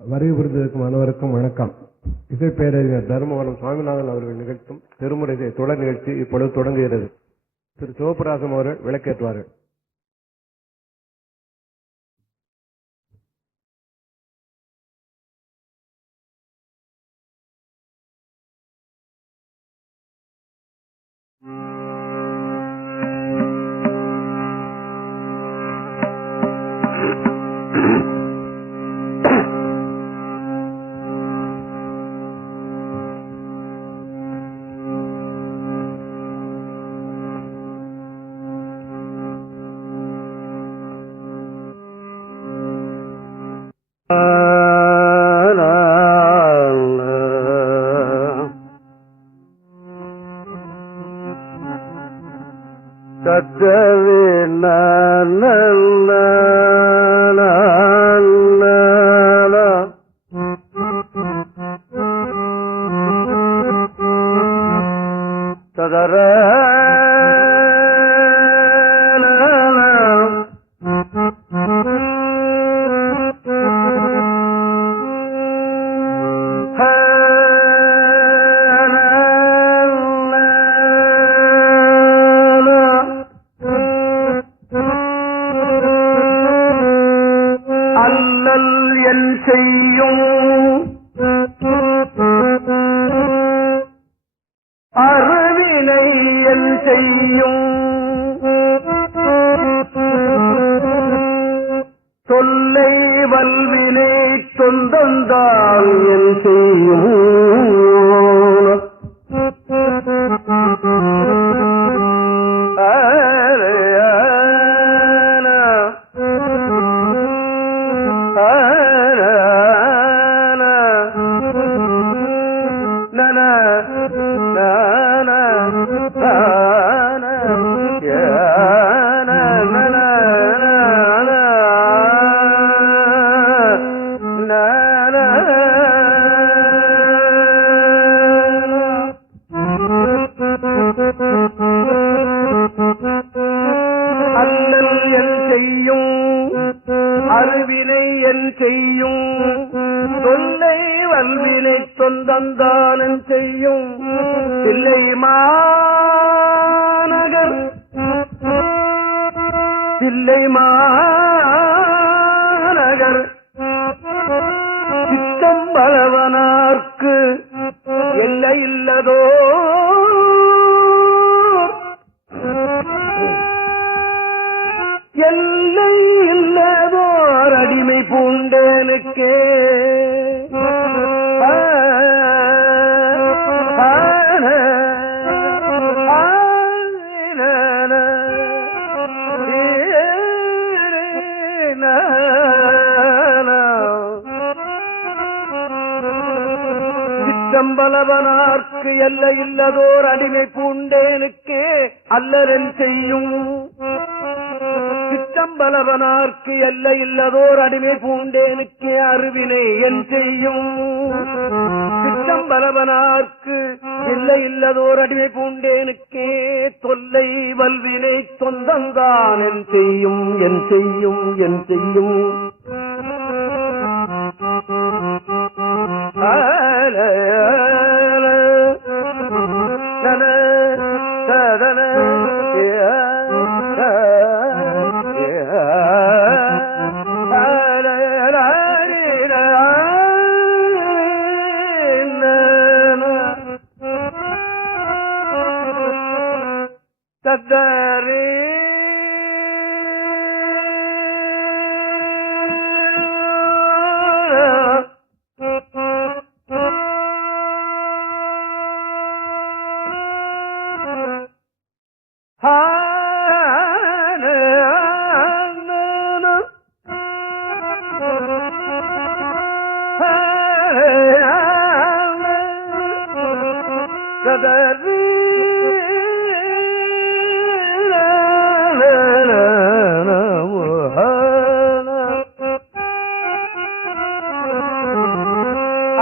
வருகை புரிந்திருக்கும் அனைவருக்கும் வணக்கம். இசை பேரறிஞர் தர்மவரம் சுவாமிநாதன் அவர்கள் நிகழ்த்தும் திருமுறை தொடர் நிகழ்ச்சி இப்பொழுது தொடங்குகிறது. திரு சிவபிரகாசம் அவர்கள் விளக்கேற்றுவார்கள். சிற்றம்பலவனார்க்கு எல்லையில்லதோர் அடிமை பூண்டேனுக்கே அல்லறன் செய்யும். சிற்றம்பலவனார்க்கு எல்லையில்லதோர் அடிமை பூண்டேனுக்கே அருவினை என் செய்யும். சிற்றம்பலவனார்க்கு எல்லையில்லதோர் அடிமை பூண்டேனுக்கே தொல்லை வல்வினை சொந்தந்தான் என் செய்யும் என் செய்யும் என் செய்யும்.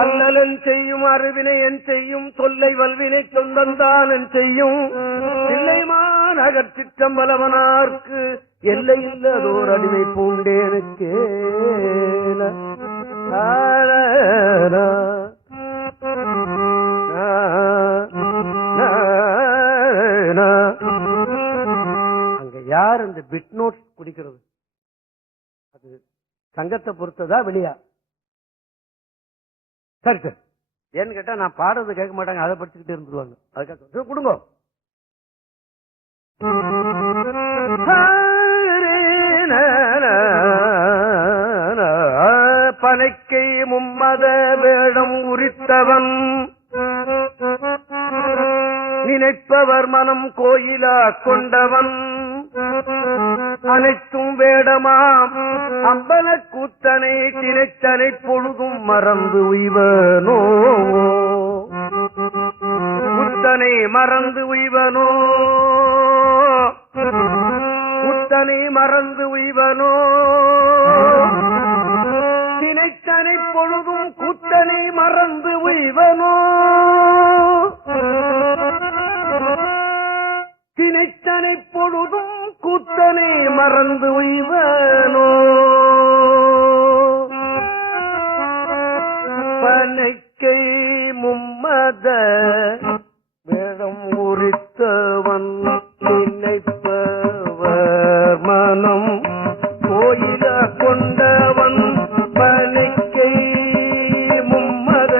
அல்லலன் செய்யும் அருவினை என் செய்யும் தொல்லை வல்வினை சொந்தந்தான் என் செய்யும். தில்லைமாநகர் சிற்றம்பலவனார்க்கு எல்லையில்லதோர் அடிமை பூண்டேனுக்கே பிட் நோட்ஸ் குடிக்கிறது அது சங்கத்தை பொறுத்ததா வெளியா? சரி சரி. ஏன்னு கேட்டா நான் பாடுறது கேட்க மாட்டாங்க, அதை படிச்சுக்கிட்டே இருந்துருவாங்க. அதுக்காக கொடுங்க. பனைக்கை மும்மத வேடம் உரித்தவன் நினைப்பவர் மனம் கோயிலா கொண்டவன் அனைத்தும் வேடமாம் அம்பல கூத்தனை திரைத்தனை பொழுதும் மறந்து உய்வனோ கூத்தனை மறந்து உய்வனோ கூத்தனை மறந்து உய்வனோ திரைத்தனை பொழுதும் கூத்தனை மறந்து உய்வனோ தினைத்தனை பொழுதும் கூத்தனை மறந்து உய்வனோ பனைக்கை மும்மத வேடம் உரித்தவன் நினைப்பவர் மனம் கோயில கொண்டவன் பனைக்கை மும்மத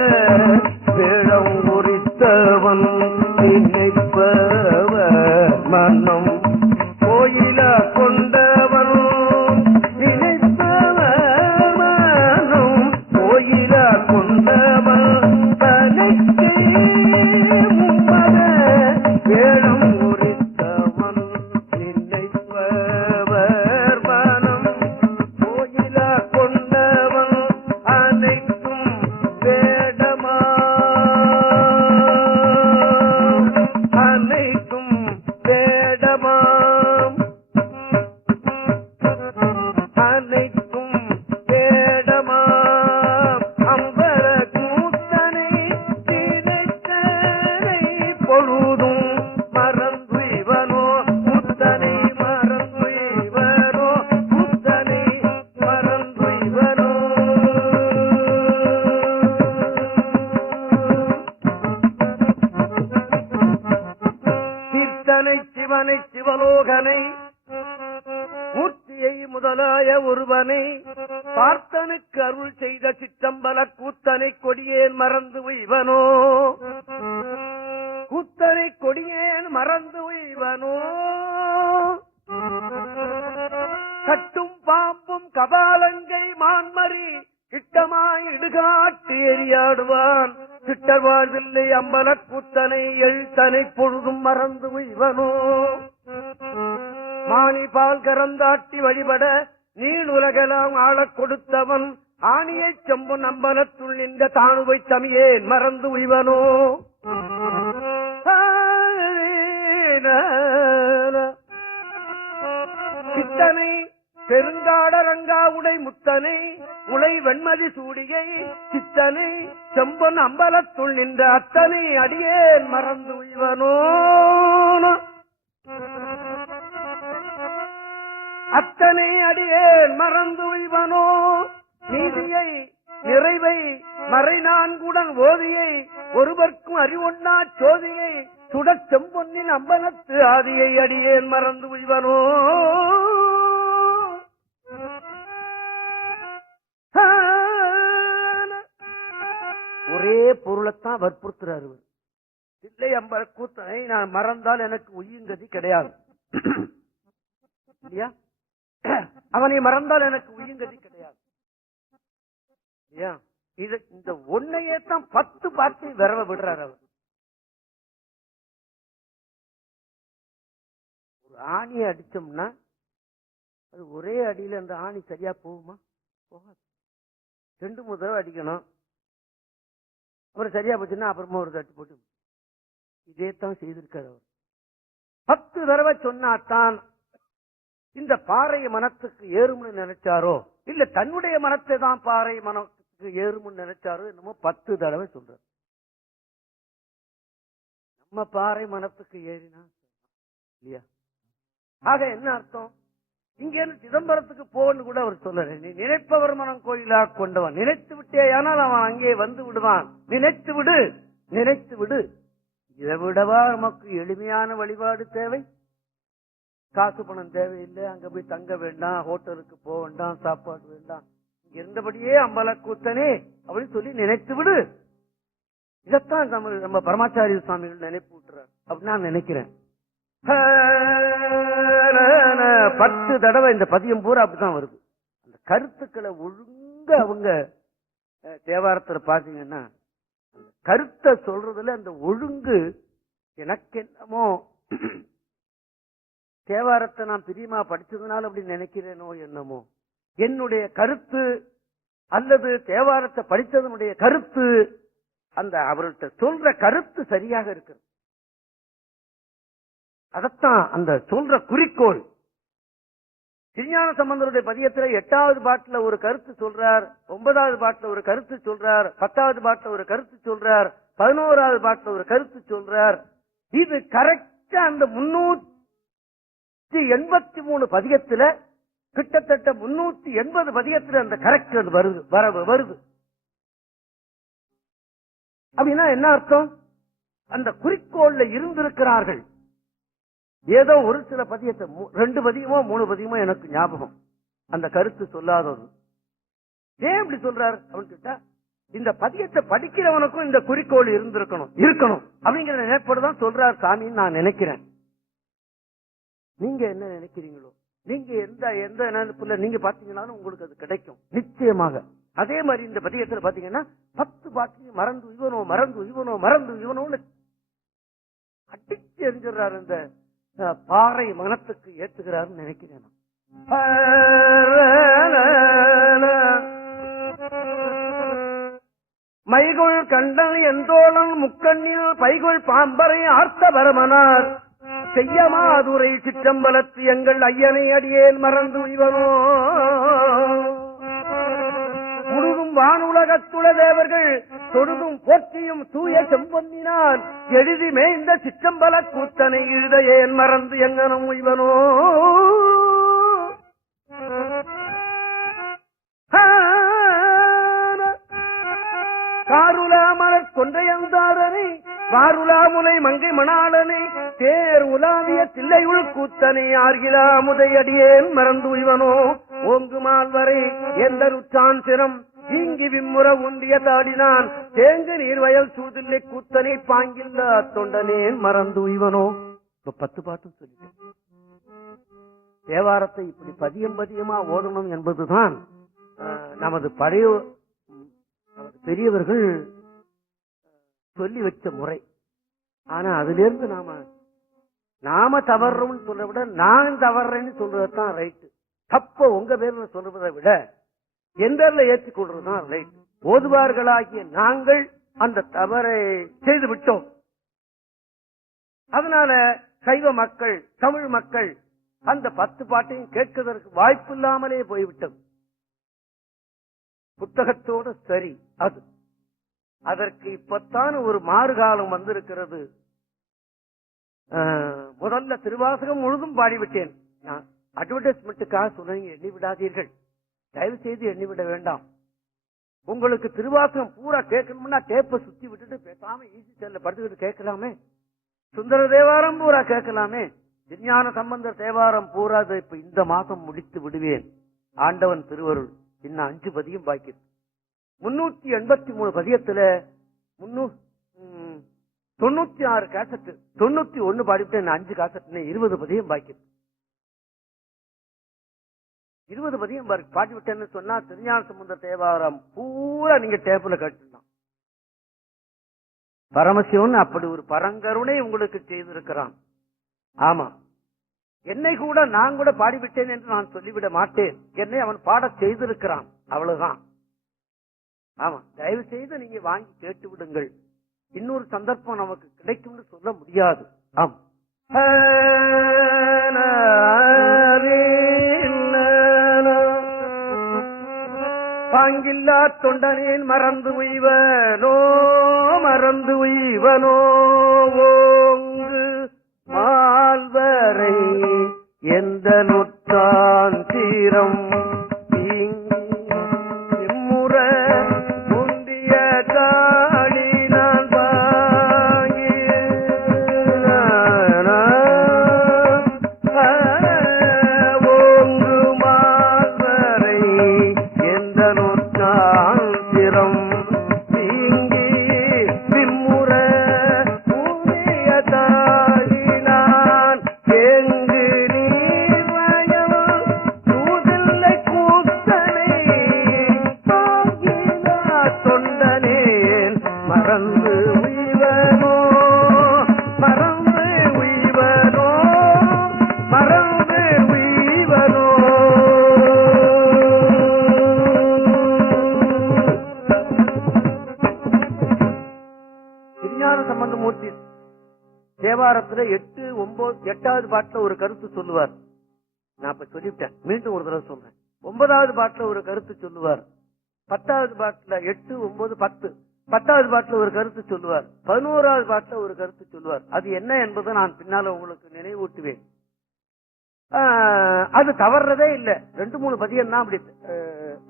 வேடம் உரித்தவன் நினைப்பவர் மனம் கோயில கொண்டவன் நினைப்பவர் மனம் கோயில கொண்டவன் பனைக்கை மும்மத வேடம் உரித்தவன் நினைப்பவர் மனம் கோயில கொண்டவன் அனைத்தும் வேடமா அனைத்தும் வேடமாம் அனைத்தும் வேடமாம் அம்பர கூத்தனை தினைத்தனை பொழுதும் மறந்துய்வனோ கூத்தனை மறந்துய்வனோ கூத்தனை மறந்துய்வனோ தீர்த்தனை சிவனை சிவலோகனை மூர்த்தியை முதலாய ஒருவனை பார்த்தனுக்கு அருள் செய்த சிற்றம்பல கூத்தனை கொடியேன் மறந்து உய்வனோ கூத்தனை கொடியேன் மறந்து உய்வனோ கட்டும் பாம்பும் கபாலங்கை மான்மறி கிட்டமாய் இடுகாட்டி எரியாடுவான் சிட்டர் வாழ்வில்லை அம்பல கூத்தனை எழுத்தனை பொழுதும் மறந்து உய்வனோ மாணி பால் கரந்தாட்டி வழிபட நீள் உலகெல்லாம் ஆளக் கொடுத்தவன் ஆணியைச் செம்புன் அம்பலத்துள் நின்ற தானுவை தமியேன் மறந்து உய்வனோ சித்தனை பெருங்காடரங்கா உடை முத்தனை உலை வெண்மதி சூடியை சித்தனை செம்பொன் அம்பலத்துள் நின்ற அத்தனை அடியேன் மறந்து உய்வனோ அத்தனை அடியேன் மறந்து உய்வனோ நீதியை நிறைவை மறை நான்குடன் ஓதியை ஒருவர்க்கும் அறிவொன்னா சோதியை சுடச் செம்பொன்னின் அம்பலத்து ஆதியை அடியேன் மறந்து உய்வனோ ஒரே பொருளைத்தான் வற்புறுத்துறாரு. இல்லை அம்பல கூத்தனை நான் மறந்தால் எனக்கு உய்யுங்கதி கிடையாது. இல்லையா? அவனை மறந்தால் எனக்கு உய்யுங்கதி கிடையாது. இந்த ஒன்னையே தான் 10 பாட்டு விரவ விடுறாரு அவர். ஒரு ஆணியை அடிச்சோம்னா அது ஒரே அடியில அந்த ஆணி சரியா போகுமா? போகாது. 2-3 தடவை அடிக்கணும். அப்புறம் சரியா போச்சுன்னா அப்புறமா ஒரு தட்டு போட்டு இதே தான் செய்திருக்காரு அவர். 10 தடவை சொன்னாத்தான் இந்த பாறை மனத்துக்கு ஏறும்னு நினைச்சாரோ இல்ல தன்னுடைய மனத்தை தான் பாறை மனத்துக்கு ஏறும்னு நினைச்சாரோ என்னமோ 10 தடவை சொல்றாரு. நம்ம பாறை மனத்துக்கு ஏறினா இல்லையா? ஆக என்ன அர்த்தம்? இங்க சிதம்பரத்துக்கு போன்னு கூட அவர் சொல்லல. நீ நினைப்பவர் மனம் கோயிலா கொண்டவன் நினைத்து விட்டே ஆனால் அவன் அங்கே வந்து விடுவான். நினைத்து விடு, நினைத்து விடு. இதை விடவா நமக்கு எளிமையான வழிபாடு தேவை? காசு பணம் தேவையில்லை, அங்க போய் தங்க வேண்டாம், ஹோட்டலுக்கு போக வேண்டாம், சாப்பாடு வேண்டாம், இங்க இருந்தபடியே அம்பலக்கூத்தனே அப்படின்னு சொல்லி நினைத்து விடு. இதத்தான் நம்ம பரமாச்சாரிய சுவாமிகள் நினைப்பு விட்டுறார் அப்படின்னு நான் நினைக்கிறேன். 10 தடவை இந்த பதியம் பூரா அப்படித்தான் வருது. அந்த கருத்துக்களை ஒழுங்க அவங்க தேவாரத்துல பாத்தீங்கன்னா கருத்தை சொல்றதுல அந்த ஒழுங்கு எனக்கு என்னமோ தேவாரத்தை நான் பிரியமா படிச்சதுனால அப்படி நினைக்கிறேனோ என்னமோ, என்னுடைய கருத்து அல்லது தேவாரத்தை படித்ததனுடைய கருத்து அந்த அவர்கிட்ட சொல்ற கருத்து சரியாக இருக்கு. அதத்தான் அந்த சொல்ற குறிக்கோள். திருஞான சம்பந்தருடைய பதியத்துல 8வது பாட்டுல ஒரு கருத்து சொல்றார், 9வது பாட்டுல ஒரு கருத்து சொல்றார், 10வது பாட்டுல ஒரு கருத்து சொல்றார், 11வது பாட்டுல ஒரு கருத்து சொல்றார். இது கரெக்டா அந்த 383 பதியத்துல கிட்டத்தட்ட 380 பதியத்துல அந்த கரெக்ட் அது வருது. அப்படின்னா என்ன அர்த்தம்? அந்த குறிக்கோள்ல இருந்திருக்கிறார்கள். ஏதோ ஒரு சில பதியத்தை 2 பதியமோ 3 பதியமோ எனக்கு ஞாபகம் அந்த கருத்து சொல்லாதது. ஏன் இப்படி சொல்றார் அப்படின்னு கேட்டா, இந்த பதியத்தை படிக்கிறவனுக்கும் இந்த குறிக்கோள் இருக்கணும் அப்படிங்கிற நினைப்போடுதான் சொல்றார் சாமின்னு நான் நினைக்கிறேன். நீங்க என்ன நினைக்கிறீங்களோ, நீங்க எந்த நினைப்புல நீங்க பாத்தீங்கன்னாலும் உங்களுக்கு அது கிடைக்கும் நிச்சயமாக. அதே மாதிரி இந்த பதியத்துல பாத்தீங்கன்னா 10 பாட்டையும் மறந்து இவனோன்னு அடிச்சு எரிஞ்சிடறாரு. இந்த பாறை மனத்துக்கு ஏற்றுகிறாருன்னு நினைக்கிறேன். மைகொள் கண்டல் எந்தோளன் முக்கண்ணில் பைகொள் பாம்பரை ஆர்த்த பரமனார் செய்யமாதுரை சிற்றம்பலத்து எங்கள் ஐயனை அடியேன் மறந்து இவனோ முழுதும் வானுலகத்துள தேவர்கள் தொழுதும் போற்றியும் தூய செம்பொன்னினால் எழுதி மேய்ந்த சிற்றம்பல கூத்தனை எழுத ஏன் மறந்து எங்கனும் இவனோ காருலா மலர் கொன்றையந்தாரனை வாருலா முலை மங்கை மணாளனை தேர் உலாவிய தில்லையுள் கூத்தனை ஆர்கிலா முதையடியேன் மறந்து இவனோ ஓங்கு மால்வரை எந்த ருச்சான் சிரம் இங்கி விம்முற உண்டிய தாடினான் தேங்கு நீர்வயல் சூதில்லை கூத்தனை பாங்கில்லா தொண்டனேன் மறந்து இவனோ. இப்ப 10 பாட்டும் சொல்லிட்டேன். தேவாரத்தை இப்படி பதியமா ஓதணும் என்பதுதான் நமது பெரியவர்கள் சொல்லி வச்ச முறை. ஆனா அதுல இருந்து நாம தவறுன்னு சொல்றத விட நான் தவறேன்னு சொல்றதுதான் ரைட்டு. தப்ப உங்க பேர்ல சொல்றதை விட எந்தர்ல ஏற்றுக்கொள்றதுதான் ரைட். ஓதுவார்களாகிய நாங்கள் அந்த தவறை செய்து விட்டோம். அதனால சைவ மக்கள் தமிழ் மக்கள் அந்த 10 பாட்டையும் கேட்கதற்கு வாய்ப்பு இல்லாமலே போய்விட்டது. புத்தகத்தோடு சரி. அதற்கு இப்பத்தான் ஒரு மாறுகாலம் வந்திருக்கிறது. முதல்ல திருவாசகம் முழுதும் பாடிவிட்டேன். நான் அட்வர்டைஸ்மெண்ட்டுக்காக சொல்றீங்க, எண்ணி விடாதீர்கள், தயவு செய்து எண்ணிவிட வேண்டாம். உங்களுக்கு திருவாசகம் பூரா கேட்கணும்னா டேப்பை சுத்தி விட்டுட்டு பேசாம ஈஸி செல்ல படுத்துக்கிட்டு கேட்கலாமே. சுந்தர தேவாரம் பூரா கேட்கலாமே. திருஞான சம்பந்தர் தேவாரம் பூரா இப்ப இந்த மாசம் முடித்து விடுவேன். ஆண்டவன் திருவருள். இன்னும் 5 பதியம் பாக்கி. 383 பதியத்துல 96 கேசட், 91 பாடிவிட்டு 5 கேசட், 20 பதியம் பாக்கி. 20 பதியம் பாடி விட்டேன்னு சொன்னா திருஞான சம்பந்தர் தேவாரம் பூரா நீங்க டேப்ல கேட்டுலாம். பரமசிவன் அப்படி ஒரு பரங்கருணை உங்களுக்கு செய்திருக்கிறான். ஆமா, என்னை கூட நான் கூட பாடிவிட்டேன் என்று நான் சொல்லிவிட மாட்டேன். என்னை அவன் பாட செய்திருக்கிறான், அவ்வளவுதான். ஆமா, தயவு செய்து நீங்க வாங்கி கேட்டு விடுங்கள். இன்னொரு சந்தர்ப்பம் நமக்கு கிடைக்கும்னு சொல்ல முடியாது. ஆம், பாங்கில்லா தொண்டனேன் மறந்து உய்வனோ ஓங்கு மால்வரை எந்த நொற்றான் தீரம் இம்முற முந்திய காணி நான் பாங்கி புறம் நீங்கி விம்முற பூமியதாகினான் எங்கு நீர்வயல் தூதில்லை கூத்தனை ஆகினா தொண்டனேன் மறந்து உய்வனோ மறந்து உய்வனோ மறந்து உய்வனோ. விஞ்ஞான சம்பந்தமூர்த்தி தேவாரத்துல 8வது பாட்டுல ஒரு கருத்து சொல்லுவார். நான் இப்ப சொல்லிவிட்டேன், மீண்டும் ஒரு தடவை சொல்றேன். 9வது பாட்டுல ஒரு கருத்து சொல்லுவார். 10வது பாட்டுல 8, 9, 10 10வது பாட்டுல ஒரு கருத்து சொல்லுவார். 11வது பாட்டுல ஒரு கருத்து சொல்லுவார். அது என்ன என்பதை நான் பின்னால உங்களுக்கு நினைவூட்டுவேன். அது தவறதே இல்லை. 2-3 பதியம் தான் அப்படி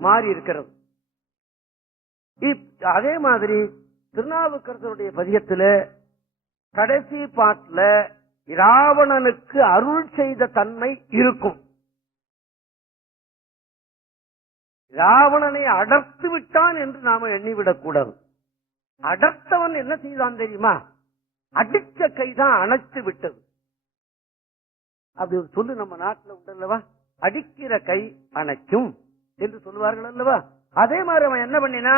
மாறி இருக்கிறது. அதே மாதிரி திருநாவுக்கரசருடைய பதியத்துல கடைசி பாட்டுல இராவணனுக்கு அருள் செய்த தன்மை இருக்கும். ராவணனை அடர்த்து விட்டான் என்று நாம எண்ணிவிடக் கூடாது. அடர்த்தவன் என்ன செய்தான் தெரியுமா? அடிச்ச கைதான் அணைத்து விட்டது. அப்படி ஒரு சொல்லு நம்ம நாட்டில் உண்டல்லவா, அடிக்கிற கை அணைக்கும் என்று சொல்லுவார்கள் அல்லவா. அதே மாதிரி அவன் என்ன பண்ணினா,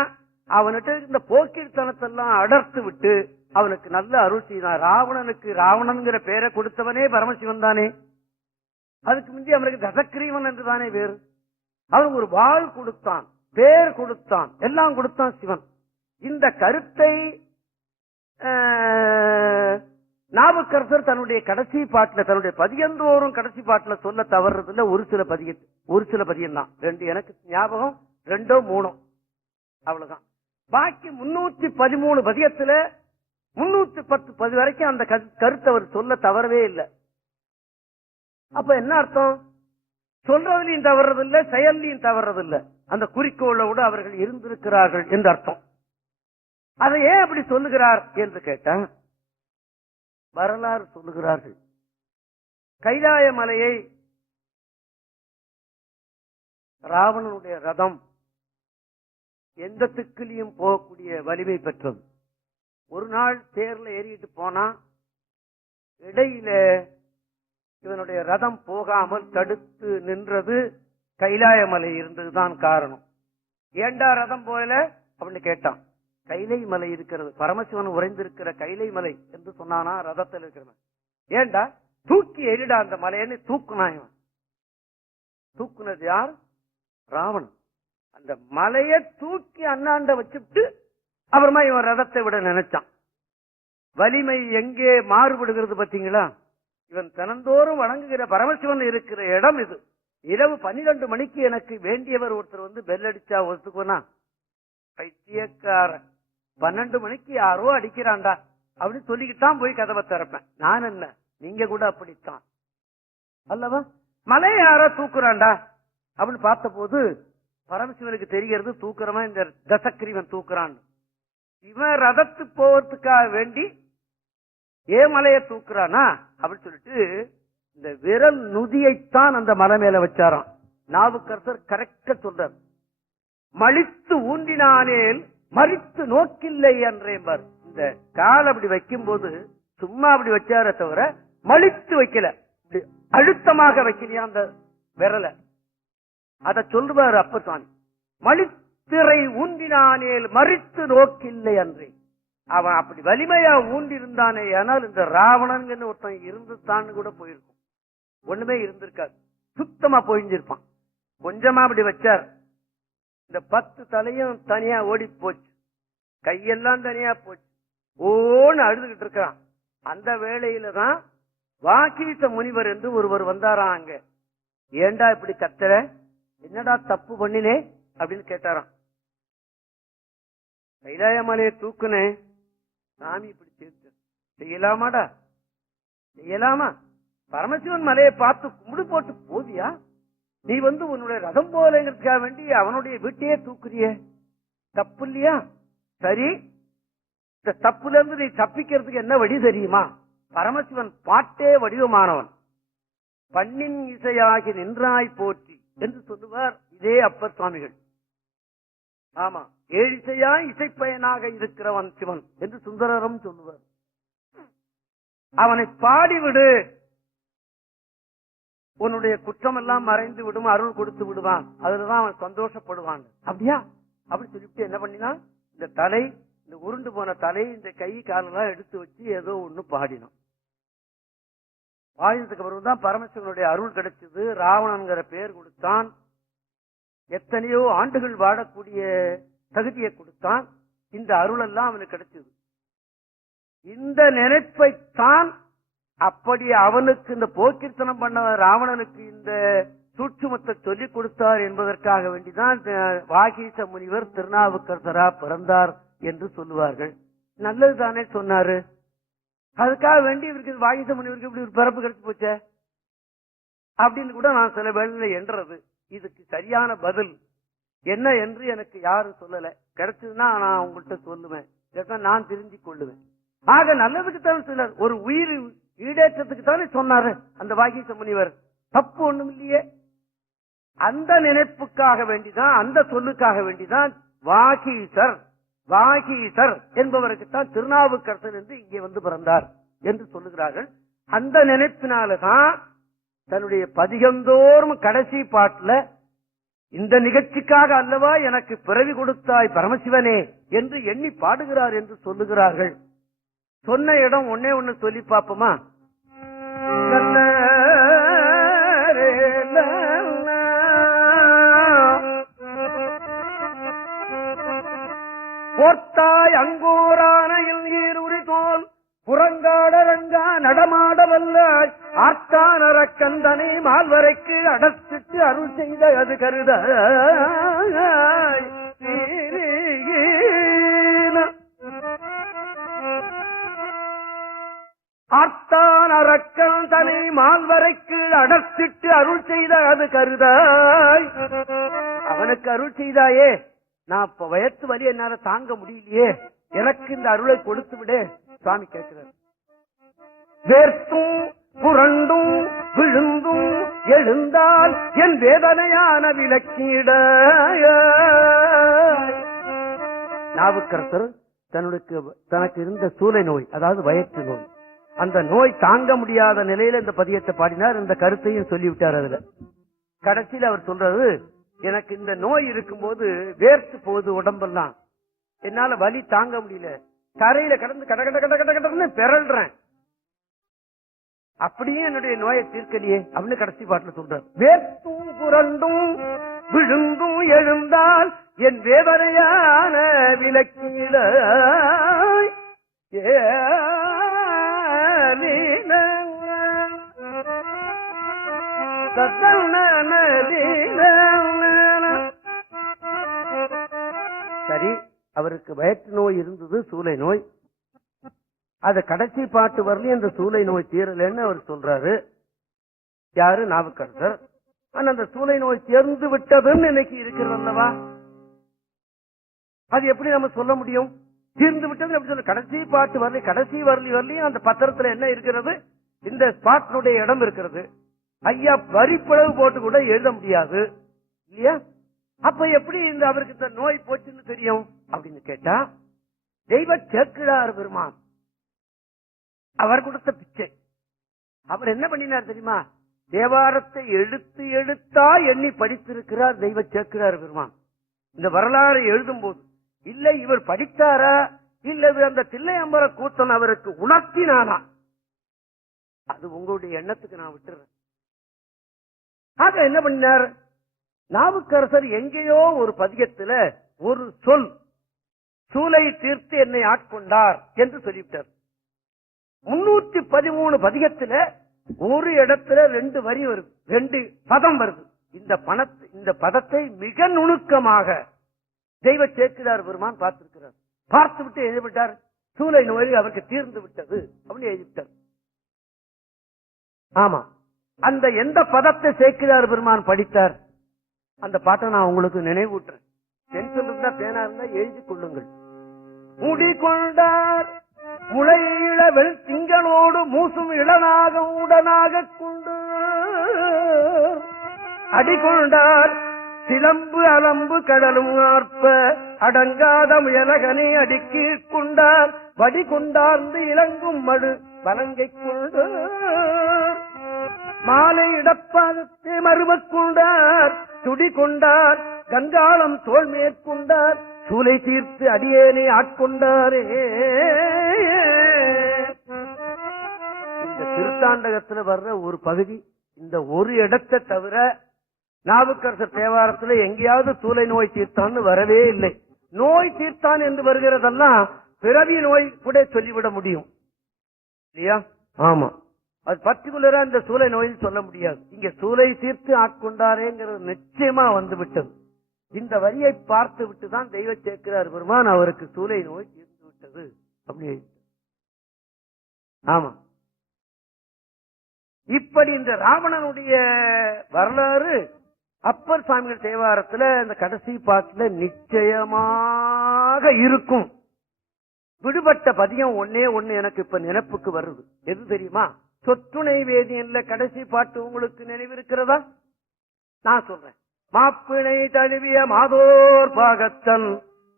அவன்கிட்ட இந்த போக்கிர்த்தனத்தெல்லாம் அடர்த்து விட்டு அவனுக்கு நல்ல அருள் செய்தான். ராவணனுக்கு ராவணன்கிற பேரை கொடுத்தவனே பரமசிவன் தானே. அதுக்கு முந்தி அவனுக்கு தசக்கிரீவன் என்று தானே வேறு. அவனுக்கு ஒரு வாழ் கொடுத்தான், பேர் கொடுத்தான், எல்லாம் கொடுத்தான் சிவன். இந்த கருத்தை நாவுக்கரசர் தன்னுடைய கடைசி பாட்டுல, தன்னுடைய பதியந்தோறும் கடைசி பாட்டுல சொல்ல தவறுறதுல ஒரு சில பதியம் தான். 2 எனக்கு ஞாபகம், 2ஓ 3ஓ அவ்வளவுதான். பாக்கி 313 பதியத்துல 310 வரைக்கும் அந்த கருத்தை அவர் சொல்ல தவறவே இல்லை. அப்ப என்ன அர்த்தம்? சொல்றதுலையும் தவறதில்லை, செயல்லையும் தவறதில்லை. அந்த குறிக்கோளோடு அவர்கள் இருந்திருக்கிறார்கள் என்று அர்த்தம். அதை ஏன் அப்படி சொல்லுகிறார் என்று கேட்டா, வரலாறு சொல்லுகிறார்கள். கைலாய மலையை ராவணனுடைய ரதம் எந்த திக்கிலையும் போகக்கூடிய வலிமை பெற்றது. ஒரு நாள் தேர்ல ஏறிட்டு போனா இடையில இவனுடைய ரதம் போகாமல் தடுத்து நின்றது கைலாய மலை இருந்ததுதான் காரணம். ஏண்டா ரதம் போகல அப்படின்னு கேட்டான். கைலை மலை இருக்கிறது, பரமசிவன் உறைந்திருக்கிற கைலை மலை என்று சொன்னானா ரதத்தில் இருக்கிறவன். ஏண்டா தூக்கி எரிடா அந்த மலைன்னு தூக்குனா. இவன் தூக்குனது யார்? ராவணன். அந்த மலையை தூக்கி அண்ணாண்ட வச்சுட்டு அப்புறமா இவன் ரதத்தை விட நினைச்சான். வலிமை எங்கே மாறுபடுகிறது பாத்தீங்களா? இவன் தினந்தோறும் வணங்குகிற பரமசிவன் இருக்கிற இடம் இது. இரவு 12 மணிக்கு எனக்கு வேண்டியவர் ஒருத்தர் வந்து பெல் அடிச்சா ஒத்துக்கோனா, பைத்தியக்காரன் 12 மணிக்கு யாரோ அடிக்கிறான்டா அப்படின்னு சொல்லிக்கிட்டான் போய் கதவை திறப்பேன். நான் என்ன, நீங்க கூட அப்படித்தான் அல்லவா? மலையை யாரோ தூக்குறான்டா அப்படின்னு பார்த்த போது பரமசிவனுக்கு தெரிகிறது தூக்குறமா இந்த தசக்கிரீவன் தூக்குறான். இவன் ரதத்து போவதுக்காக வேண்டி மலையை தூக்குறானா அப்படின்னு சொல்லிட்டு இந்த விரல் நுதியைத்தான் அந்த மலை மேல வச்சாராம். நாவுக்கரசர் கரெக்டா சொல்றார். மலித்து ஊண்டினானேல் மறித்து நோக்கில்லை என்றேம்பார். இந்த கால் அப்படி வைக்கும் போது சும்மா அப்படி வச்சார தவிர மலித்து வைக்கல, அழுத்தமாக வைக்கலையா அந்த விரலை. அத சொல்லுவார் அப்பசாமி. மலித்திரை ஊண்டினானேல் மறித்து நோக்கில்லை அன்றே. அவன் அப்படி வலிமையா ஊண்டி இருந்தானே, ஆனால் இந்த ராவணன் ஒருத்தன் இருந்துட்டான்னு கூட போயிருக்கும். ஒண்ணுமே இருந்திருக்காது, சுத்தமா போயிருப்பான். கொஞ்சமா அப்படி வச்சார், இந்த 10 தலையும் தனியா ஓடி போச்சு, கையெல்லாம் தனியா போச்சு, ஓன்னு அழுதுகிட்டு இருக்கிறான். அந்த வேளையில தான் வாகீச முனிவர் என்று ஒருவர் வந்தாராம். அங்க ஏண்டா இப்படி கத்துற, என்னடா தப்பு பண்ணினே அப்படின்னு கேட்டாராம். கைலாய மலையை தூக்குனே சாமி இப்படி செய்யலாமாடா, செய்யலாமா? பரமசிவன் மலையை பார்த்து கும்பிடு போட்டு போதியா? நீ வந்து உன்னுடைய ரதம் போலங்கிறதுக்காக வேண்டி அவனுடைய வீட்டையே தூக்குறிய, தப்பு இல்லையா? சரி, இந்த தப்புல இருந்து நீ தப்பிக்கிறதுக்கு என்ன வழி தெரியுமா? பரமசிவன் பாட்டே வடிவமானவன், பண்ணின் இசையாகி நின்றாய் போற்றி என்று சொல்லுவார் இதே அப்பர் சுவாமிகள். ஆமா, ஏழிசையா இசைப்பயனாக இருக்கிறவன் சிவன் என்று சுந்தரரும் சொல்லுவார். அவனை பாடிவிடு, உன்னுடைய குற்றம் எல்லாம் மறைந்து விடும், அருள் கொடுத்து விடுவான், அதுலதான் அவன் சந்தோஷப்படுவான். அப்படியா அப்படி சொல்லிட்டு என்ன பண்ணினா, இந்த தலை, இந்த உருண்டு போன தலை, இந்த கை காலெல்லாம் எடுத்து வச்சு ஏதோ ஒண்ணு பாடினான். பாடினதுக்கு அப்புறம் தான் பரமசிவனுடைய அருள் கிடைச்சது. ராவணன்கிற பெயர் கொடுத்தான். எத்தனையோ ஆண்டுகள் வாழக்கூடிய தகுதியை கொடுத்தான். இந்த அருள் எல்லாம் அவனுக்கு கிடைச்சது. இந்த நினைப்பைத்தான் அப்படி அவனுக்கு இந்த போக்கிர்த்தனம் பண்ண ராவணனுக்கு இந்த சூட்சுமத்தை சொல்லிக் கொடுத்தார் என்பதற்காக வேண்டிதான் வாகீச முனிவர் திருநாவுக்கரசரா பிறந்தார் என்று சொல்லுவார்கள். நல்லதுதானே சொன்னாரு. அதுக்காக வேண்டி இவருக்கு வாகீச முனிவருக்கு இப்படி ஒரு பிறப்பு கிடைச்சு போச்சே அப்படின்னு கூட நான் சில வேளையில என்றது. இதுக்கு சரியான பதில் என்ன என்று எனக்கு யாரும் சொல்லல. கிடைச்சதுன்னா நான் உங்கள்கிட்ட சொல்லுவேன், நான் தெரிஞ்சு கொள்ளுவேன். ஆக நல்லதுக்கு தானே சொன்னார், ஒரு உயிர் ஈடேற்றத்துக்கு தானே சொன்னாரு அந்த வாகீச முனிவர். தப்பு ஒண்ணும் இல்லையே. அந்த நினைப்புக்காக வேண்டிதான், அந்த சொல்லுக்காக வேண்டிதான் வாகீசர் வாகீசர் என்பவருக்குத்தான் திருநாவுக்கரசர் என்று இங்கே வந்து பிறந்தார் என்று சொல்லுகிறார்கள். அந்த நினைப்பினாலதான் தன்னுடைய பதிகந்தோறும் கடைசி பாட்டுல இந்த நிகழ்ச்சிக்காக அல்லவா எனக்கு பிறவி கொடுத்தாய் பரமசிவனே என்று எண்ணி பாடுகிறார் என்று சொல்லுகிறார்கள். சொன்ன இடம் ஒன்னே ஒண்ணு சொல்லி பார்ப்போமா? போர்த்தாய் அங்கோரானையில் ஈருரி தோல் புறங்காடரங்கா நடமாட வல்லாய் ஆட்டானர கந்தனை மால்வரைக்கு அடச்சிட்டு அருள் செய்த அது கருத ஆட்டான் அரக்கன் தனை மால்வரைக்கு அடச்சிட்டு அருள் செய்த அது கருதாய். அவனுக்கு அருள் செய்தாயே, நான் இப்ப வயத்து வலி என்னால தாங்க முடியலையே, எனக்கு இந்த அருளை கொடுத்து விடு சுவாமி கேட்கிறார். வேர்த்தும் புரண்டும் விழுந்தும் எழுந்தால் என் வேதனையான விலக்கீட. நாவுக்கரசர் தனக்கு இருந்த சூளை நோய், அதாவது வயிற்று நோய், அந்த நோய் தாங்க முடியாத நிலையில இந்த பதியத்தை பாடினார். இந்த கருத்தையும் சொல்லிவிட்டார். அதுல கடைசியில் அவர் சொல்றது, எனக்கு இந்த நோய் இருக்கும்போது வேர்த்து போகுது உடம்பெல்லாம், என்னால வலி தாங்க முடியல, கரையில கடந்து கட கட கட கட கடன்னு பெறல்றேன், அப்படியே என்னுடைய நோயை தீர்க்கலையே அப்படின்னு கடைசி பாட்டுல சொல்றார். வேர்த்தும் புரண்டும் விழுந்தும் எழுந்தால் என் வேதனையான விலக்கீழ சரி, அவருக்கு வயிற்று நோய் இருந்தது, சூளை நோய். அத கடைசி பாட்டு வரலையும் அந்த சூளை நோய் தீரலன்னு அவர் சொல்றாரு. யாரு? நாவுக்கரசர். ஆனா அந்த சூளை நோய் தேர்ந்து விட்டதுன்னு இன்னைக்கு இருக்கிறது அல்லவா, அது எப்படி நம்ம சொல்ல முடியும்? தீர்ந்து விட்டது எப்படி சொல்ல? கடைசி பாட்டு வரல, கடைசி வரலையும் அந்த பத்திரத்துல என்ன இருக்கிறது? இந்த பாட்டினுடைய இடம் இருக்கிறது. ஐயா வரிப்பளவு போட்டு கூட எழுத முடியாது இல்லையா? அப்ப எப்படி இந்த அவருக்கு இந்த நோய் போச்சுன்னு தெரியும் அப்படின்னு கேட்டா, தெய்வ சேக்கிழார் பெருமான் அவர் கொடுத்த பிச்சை. அவர் என்ன பண்ணினார் தெரியுமா? தேவாரத்தை எழுத்து எழுத்தா எண்ணி படித்திருக்கிறார் தெய்வ சேக்கிழார் பெருமான். இந்த வரலாறு எழுதும் போது இல்ல இவர் படித்தாரா இல்லது அந்த தில்லையம்பர கூத்தன் அவருக்கு உணர்த்தினானா, அது உங்களுடைய எண்ணத்துக்கு நான் விட்டுறேன். ஆக என்ன பண்ணினார் நாவுக்கரசர்? எங்கேயோ ஒரு பதிகத்துல ஒரு சொல், சூலை தீர்த்து என்னை ஆட்கொண்டார் என்று சொல்லிவிட்டார். 313 பதிகத்துல ஒரு இடத்துல 2 வரி வருது, 2 பதம் வருது. இந்த பதத்தை மிக நுணுக்கமாக தெய்வ சேக்கிழார் பெருமான் பார்த்திருக்கிறார். பார்த்து விட்டு எழுதிவிட்டார், சூளை நோய் அவருக்கு தீர்ந்து விட்டது அப்படின்னு எழுதிவிட்டார். ஆமா, அந்த எந்த பதத்தை சேக்கிழார் பெருமான் படித்தார் அந்த பாட்டை நான் உங்களுக்கு நினைவூட்டுறேன். பென்சில் இருந்தா பேனா இருந்தா எழுதி கொள்ளுங்கள். மூடிக்கொண்டார் முளை இளவல் திங்களோடு மூசும் இளனாக உடனாக கொண்டு அடிகொண்டார் சிலம்பு அலம்பு கடலும் ஆர்ப்ப அடங்காத முயலகனை அடுக்கீழ் கொண்டார் வடி கொண்டார்ந்து இளங்கும் மடு வலங்கை கொண்டார் மாலை இடப்பாதத்தை மருவக் கொண்டார் துடி கொண்டார் கங்காளம் தோல் மேற்கொண்டார் சூலை தீர்த்து அடியேனே ஆட்கொண்டாரே. இந்த திருத்தாண்டகத்துல வர்ற ஒரு பகுதி, இந்த ஒரு இடத்தை தவிர நாவுக்கரசர் தேவாரத்துல எங்கேயாவது சூலை நோய் தீர்த்தான்னு வரவே இல்லை. நோய் தீர்த்தான் என்று வருகிறதெல்லாம் பிறவி நோய் கூட சொல்லிவிட முடியும் இல்லையா? ஆமா, அது பர்டிகுலரா இந்த சூலை நோயில் சொல்ல முடியாது. இங்க சூலை தீர்த்து ஆட்கொண்டாரேங்கிறது நிச்சயமா வந்து விட்டது. இந்த வரியை பார்த்து விட்டுதான் தெய்வ சேர்க்கிறார் பெருமான் அவருக்கு சூலை நோய் தீர்த்து விட்டது அப்படி. ஆமா, இப்படி இந்த ராவணனுடைய வரலாறு அப்பர் சுவாமிகள் தேவாரத்துல இந்த கடைசி பாட்டுல நிச்சயமாக இருக்கும். விடுபட்ட பதியம் ஒன்னே ஒண்ணு எனக்கு இப்ப நினைப்புக்கு வருது. எது தெரியுமா? சொற்றுணை வேதியன்ல கடைசி பாட்டு உங்களுக்கு நினைவிருக்கிறதா? நான் சொல்றேன். மாப்பிணை தழுவிய மாதோர் பாகத்தன்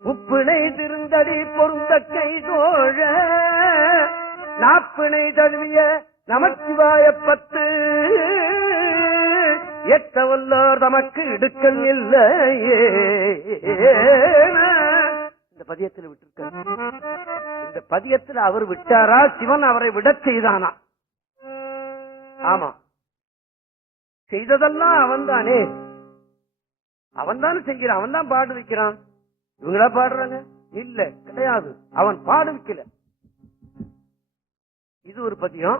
உப்பிணை திருந்தடி பொருந்த கை தோழ நாப்பிணை தழுவிய நமச்சிவாய பத்து எத்தவல்லார் தமக்கு இடுக்கல் இல்லையே. இந்த பதியத்தில் விட்டிருக்க. இந்த பதியத்தில் அவர் விட்டாரா சிவன் அவரை விடச் செய்தானா? ஆமா, செய்ததெல்லாம் அவன் தானே. அவன் தானே செய்கிறான், அவன் தான் பாடு வைக்கிறான். இவங்களா பாடுறாங்க? இல்ல, கிடையாது, அவன் பாடு வைக்கல. இது ஒரு பதியம்.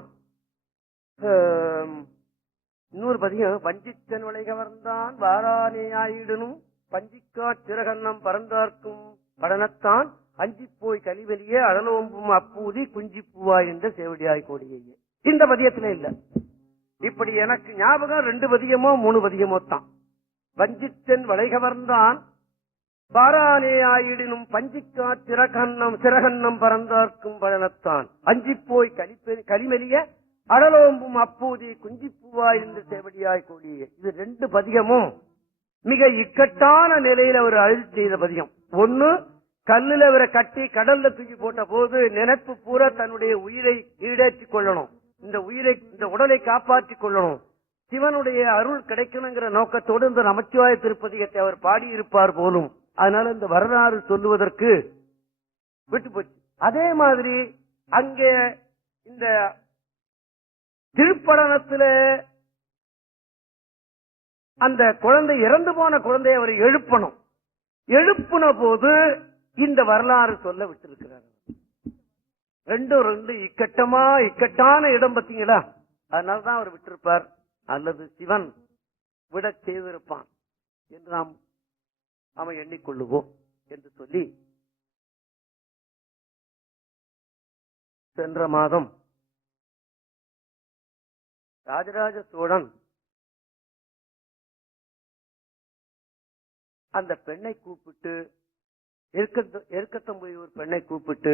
இன்னொரு பதியம். வஞ்சித்தன் விலை கவர்ந்தான் வாரானே ஆயிடனும் பஞ்சிக்கா சிறகன்னம் பறந்தார்க்கும் படனத்தான் அஞ்சி போய் கலிவெளியே அழலோம்பும் அப்பூதி குஞ்சி பூவா என்ற சேவடியாய் கோடியே. இந்த பதியத்திலே இல்ல. இப்படி எனக்கு ஞாபகம் 2 பதியமோ 3 பதியமோ தான். வஞ்சித்தன் விலை கவர்ந்தான் வாரானே ஆயிடினும் பஞ்சிக்கா சிறகன்னம் பறந்தார்க்கும் படனத்தான் அஞ்சி போய் கலிமெலிய அடலோம்பும் அப்பூதி குஞ்சிப்பூவா என்று சேவடியாய் கூடிய. இது 2 பதிகமும் மிக இக்கட்டான நிலையில அவர் அழுதி செய்த பதிகம். ஒண்ணு, கல்லுல அவரை கட்டி கடல்ல தூக்கி போட்ட போது நினைப்பு பூரா தன்னுடைய உயிரை ஈடேற்றிக் கொள்ளணும், இந்த உடலை காப்பாற்றிக் கொள்ளணும், சிவனுடைய அருள் கிடைக்கணுங்கிற நோக்கத்தோடு இந்த நமச்சிவாய திருப்பதிகத்தை அவர் பாடியிருப்பார் போலும். அதனால இந்த வரலாறு சொல்லுவதற்கு விட்டு போச்சு. அதே மாதிரி அங்கே இந்த திருப்படனத்துல அந்த குழந்தை, இறந்து போன குழந்தையை அவர் எழுப்பணும். எழுப்புன போது இந்த வரலாறு சொல்ல விட்டிருக்கிறார். 2 இக்கட்டான இடம் பார்த்தீங்களா? அதனாலதான் அவர் விட்டிருப்பார், அல்லது சிவன் விட செய்திருப்பான் என்று நாம் அவன் எண்ணிக்கொள்ளுவோம் என்று சொல்லி, சென்ற மாதம் ராஜராஜ சோழன் அந்த பெண்ணை கூப்பிட்டு, எருக்கத்தம்புரி ஒரு பெண்ணை கூப்பிட்டு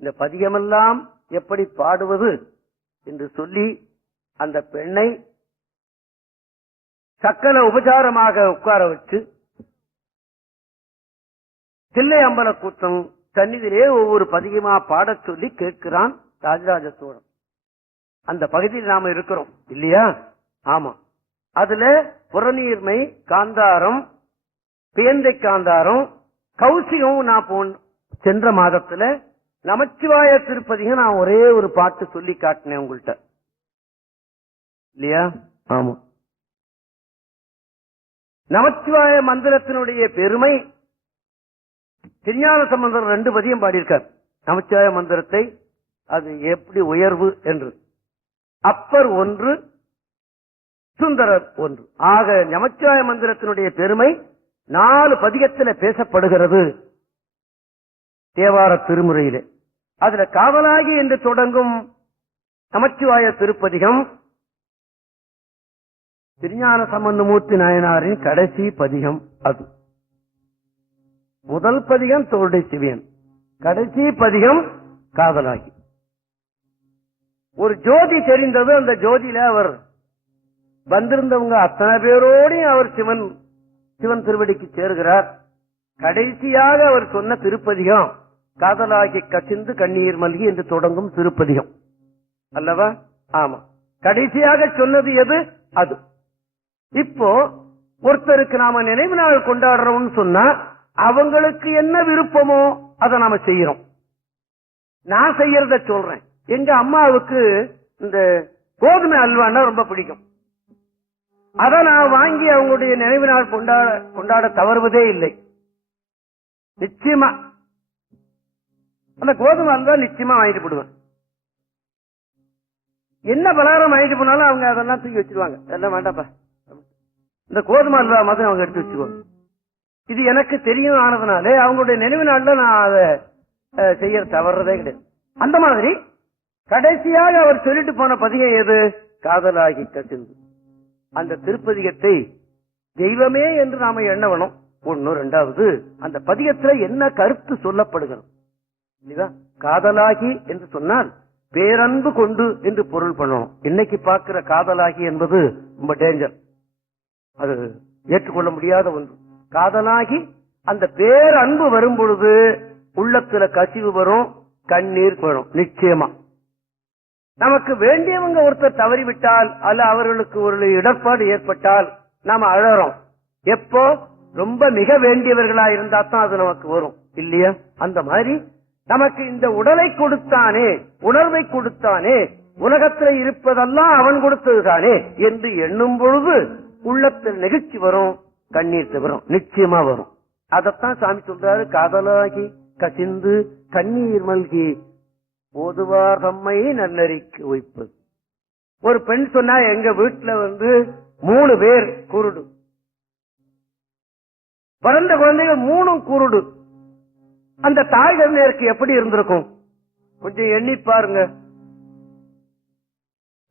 இந்த பதிகமெல்லாம் எப்படி பாடுவது என்று சொல்லி அந்த பெண்ணை சக்கர உபசாரமாக உட்கார வச்சு தில்லை அம்பல கூட்டம் சந்நிதியிலே ஒவ்வொரு பதிகமா பாடச் சொல்லி கேட்கிறான் ராஜராஜ சோழன். அந்த பகுதியில் நாம இருக்கிறோம் இல்லையா? ஆமா. அதுல புறநீர்மை காந்தாரம், பேந்தை காந்தாரம், கௌசிகம் நான் சென்ற மாதத்துல நமச்சிவாய திருப்பதிகம் நான் ஒரே ஒரு பாட்டு சொல்லி காட்டினேன் உங்கள்கிட்ட இல்லையா? ஆமா. நமச்சிவாய மந்திரத்தினுடைய பெருமை திருஞான சம்பந்தர் 2 பதியம் பாடியிருக்கார். நமச்சிவாய மந்திரத்தை அது எப்படி உயர்வு என்று. அப்பர் 1, சுந்தரர் 1. ஆக நமச்சிவாய மந்திரத்தினுடைய பெருமை 4 பதிகத்தில் பேசப்படுகிறது தேவார திருமுறையிலே. அதுல காவலாகி என்று தொடங்கும் நமச்சிவாய திருப்பதிகம் திருஞான சம்பந்தமூர்த்தி நாயனாரின் கடைசி பதிகம். அது முதல் பதிகம் தோடை சிவியன், கடைசி பதிகம் காவலாகி. ஒரு ஜோதி தெரிந்தது. அந்த ஜோதியில அவர் வந்திருந்தவங்க அத்தனை பேரோடையும் அவர் சிவன் சிவன் திருவடிக்கு சேருகிறார். கடைசியாக அவர் சொன்ன திருப்பதிகம் காதலாகி கசிந்து கண்ணீர் மல்கி என்று தொடங்கும் திருப்பதிகம் அல்லவா? ஆமா, கடைசியாக சொன்னது எது? அது. இப்போ ஒருத்தருக்கு நாம நினைவு நாள் கொண்டாடுறோம்னு சொன்னா அவங்களுக்கு என்ன விருப்பமோ அதை நாம செய்யறோம். நான் செய்யறத சொல்றேன். எங்க அம்மாவுக்கு இந்த கோதுமை அல்வான்னா ரொம்ப பிடிக்கும். அதை நான் வாங்கி அவங்களுடைய நினைவு நாள் கொண்டாட தவறுவதே இல்லை. நிச்சயமா அந்த கோதுமை அல்வா நிச்சயமா வாங்கிட்டு போடுவேன். என்ன பலகாரம் வாங்கிட்டு போனாலும் அவங்க அதெல்லாம் தூக்கி வச்சிருவாங்க. அதெல்லாம் வேண்டாப்பா, இந்த கோதுமை அல்வா மாதிரி அவங்க எடுத்து வச்சுக்குவாங்க. இது எனக்கு தெரியும் ஆனதுனாலே அவங்களுடைய நினைவு நாள்ல நான் அதை செய்ய தவறுறதே கிடையாது. அந்த மாதிரி கடைசியாக அவர் சொல்லிட்டு போன பதிகம் எது? காதலாகி கசிந்து. அந்த திருப்பதிகத்தை தெய்வமே என்று நாம எண்ணவனும். ஒன்னு. ரெண்டாவது, அந்த பதிகத்துல என்ன கருத்து சொல்லப்படுகிறது? காதலாகி என்று சொன்னால் பேரன்பு கொண்டு என்று பொருள் பண்ணணும். இன்னைக்கு பார்க்கிற காதலாகி என்பது ரொம்ப டேஞ்சர், அது ஏற்றுக்கொள்ள முடியாத ஒன்று. காதலாகி அந்த பேரன்பு வரும் பொழுது உள்ளத்துல கசிவு வரும், கண்ணீர் வரும். நிச்சயமா நமக்கு வேண்டியவங்க ஒருத்தர் தவறிவிட்டால் அல்ல அவர்களுக்கு ஒரு இடர்பாடு ஏற்பட்டால் நாம அழறோம். எப்போ ரொம்ப மிக வேண்டியவர்களா இருந்தா தான் அது நமக்கு வரும் இல்லையா? அந்த மாதிரி நமக்கு இந்த உடலை கொடுத்தானே, உணர்வை கொடுத்தானே, உலகத்தில் இருப்பதெல்லாம் அவன் கொடுத்ததுதானே என்று எண்ணும் பொழுது உள்ளத்தில் நெகிழ்ச்சி வரும், கண்ணீர் வரும். நிச்சயமா வரும். அதத்தான் சாமி சொல்றாரு, காதலாகி கசிந்து கண்ணீர் மல்கி ஓதுவார் தம்மை நன்னறிக்கு வைப்பது. ஒரு பெண் சொன்னா, எங்க வீட்டுல 3 பேர் குருடு, பிறந்த குழந்தைகள் 3 குருடு. அந்த தாய் தந்தையருக்கு எப்படி இருந்திருக்கும்? கொஞ்சம் எண்ணி பாருங்க.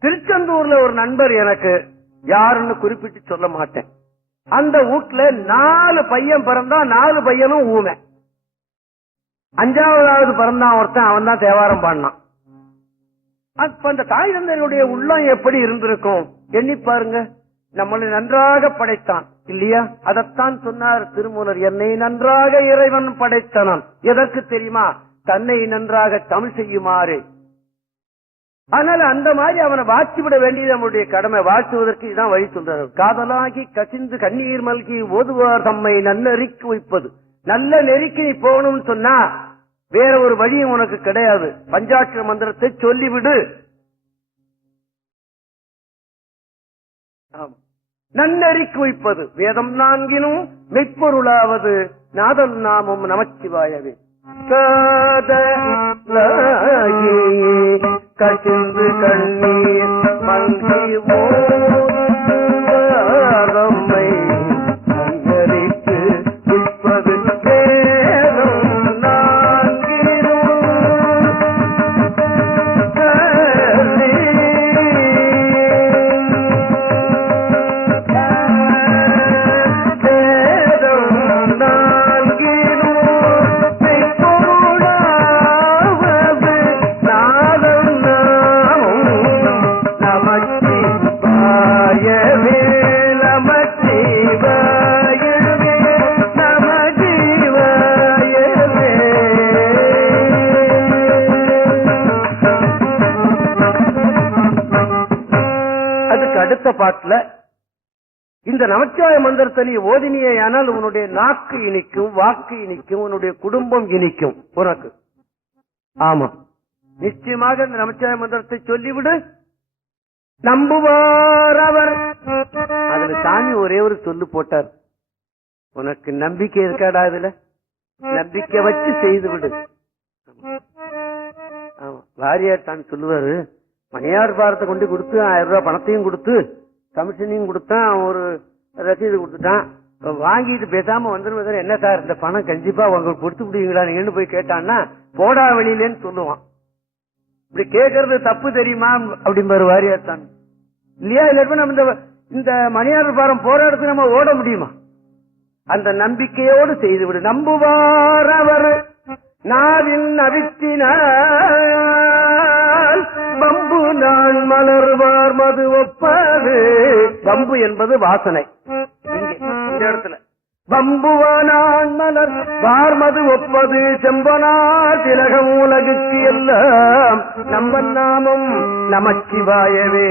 திருச்செந்தூர்ல ஒரு நண்பர், எனக்கு யாருன்னு குறிப்பிட்டு சொல்ல மாட்டேன், அந்த வீட்டுல 4 பையன் பிறந்தா 4 பையனும் ஊமை. 5வது பிறந்தான் ஒருத்தன், அவன் தான் தேவாரம் பாடினான். அப்ப அந்த தாய் தந்தையுடைய உள்ளம் எப்படி இருந்திருக்கும்? எண்ணி பாருங்க. நம்மளை நன்றாக படைத்தான் இல்லையா? அதத்தான் சொன்னார் திருமூலர், என்னை நன்றாக இறைவன் படைத்தனன். எதற்கு தெரியுமா? தன்னை நன்றாக தமிழ் செய்யுமாறு. அதனால அந்த மாதிரி அவனை வாழ்த்திவிட வேண்டியது நம்முடைய கடமை. வாழ்த்துவதற்கு இதுதான் வழி சொல்றாரு. காதலாகி கசிந்து கண்ணீர் மல்கி ஓதுவார் தம்மை நன்னறிக்கு வைப்பது. நல்ல நெறிக்கு நீ போகணும்னு சொன்னா வேற ஒரு வழியும் உனக்கு கிடையாது. பஞ்சாட்சர மந்திரத்தை சொல்லிவிடு. நன்னறிக்கு வைப்பது வேதம் 4லும் மெய்ப்பொருளாவது நாதன் நாமம் நமச்சிவாயவே. காதலாகி கசிந்து கண்ணீர் மல்கி ஓதுவார் தம்மை நன்னறிக்கு வைப்பது வேதம் 4லும். அடுத்த பாட்டுல இந்த நமச்சிவாய மந்திரத்தை நீ ஓதினியானால் உன்னுடைய நாக்கு இனிக்கும், வாக்கு இனிக்கும், உன்னுடைய குடும்பம் இனிக்கும் உனக்கு. ஆமா, நிச்சயமாக இந்த நமச்சிவாய மந்திரத்தை சொல்லிவிடு. நம்புவார் அவர். அதுல சாமி ஒரே ஒரு சொல்லு போட்டார், உனக்கு நம்பிக்கை இருக்காடா? இதுல நம்பிக்கை வச்சு செய்து விடு. ஆமா, வாரியார் தான் சொல்லுவாரு, மணியார் பாரத்தை கொண்டு கொடுத்து 1000 ரூபாய் பணத்தையும் கொடுத்து கமிஷனையும் கொடுத்தான், ஒரு ரசீது கொடுத்துட்டான். வாங்கிட்டு பேசாம வந்துருவதா, என்ன சார் இந்த பணம் கண்டிப்பா உங்களுக்கு கொடுத்து விடுவீங்களா நீங்கன்னு போய் கேட்டான்னா போடா வெளியிலேன்னு சொல்லுவான். இப்படி கேட்கறது தப்பு தெரியுமா அப்படின்னு வாரியார் தான் இல்லையா? இல்ல நம்ம இந்த மணியார் பாரம் போற இடத்துக்கு நம்ம ஓட முடியுமா? அந்த நம்பிக்கையோடு செய்துவிடு. நம்புவார் அவர் நாவின் அவித்தினால் பம்பு நான் மலர்வார் மது ஒப்பது. பம்பு என்பது வாசனை. இந்த இடத்துல வம்புவானான் மலர் பார்மது ஒப்பது செம்பனார் திலகம் உலகுக்கு எல்லாம் நம்ம நாமம் நமச்சிவாயவே.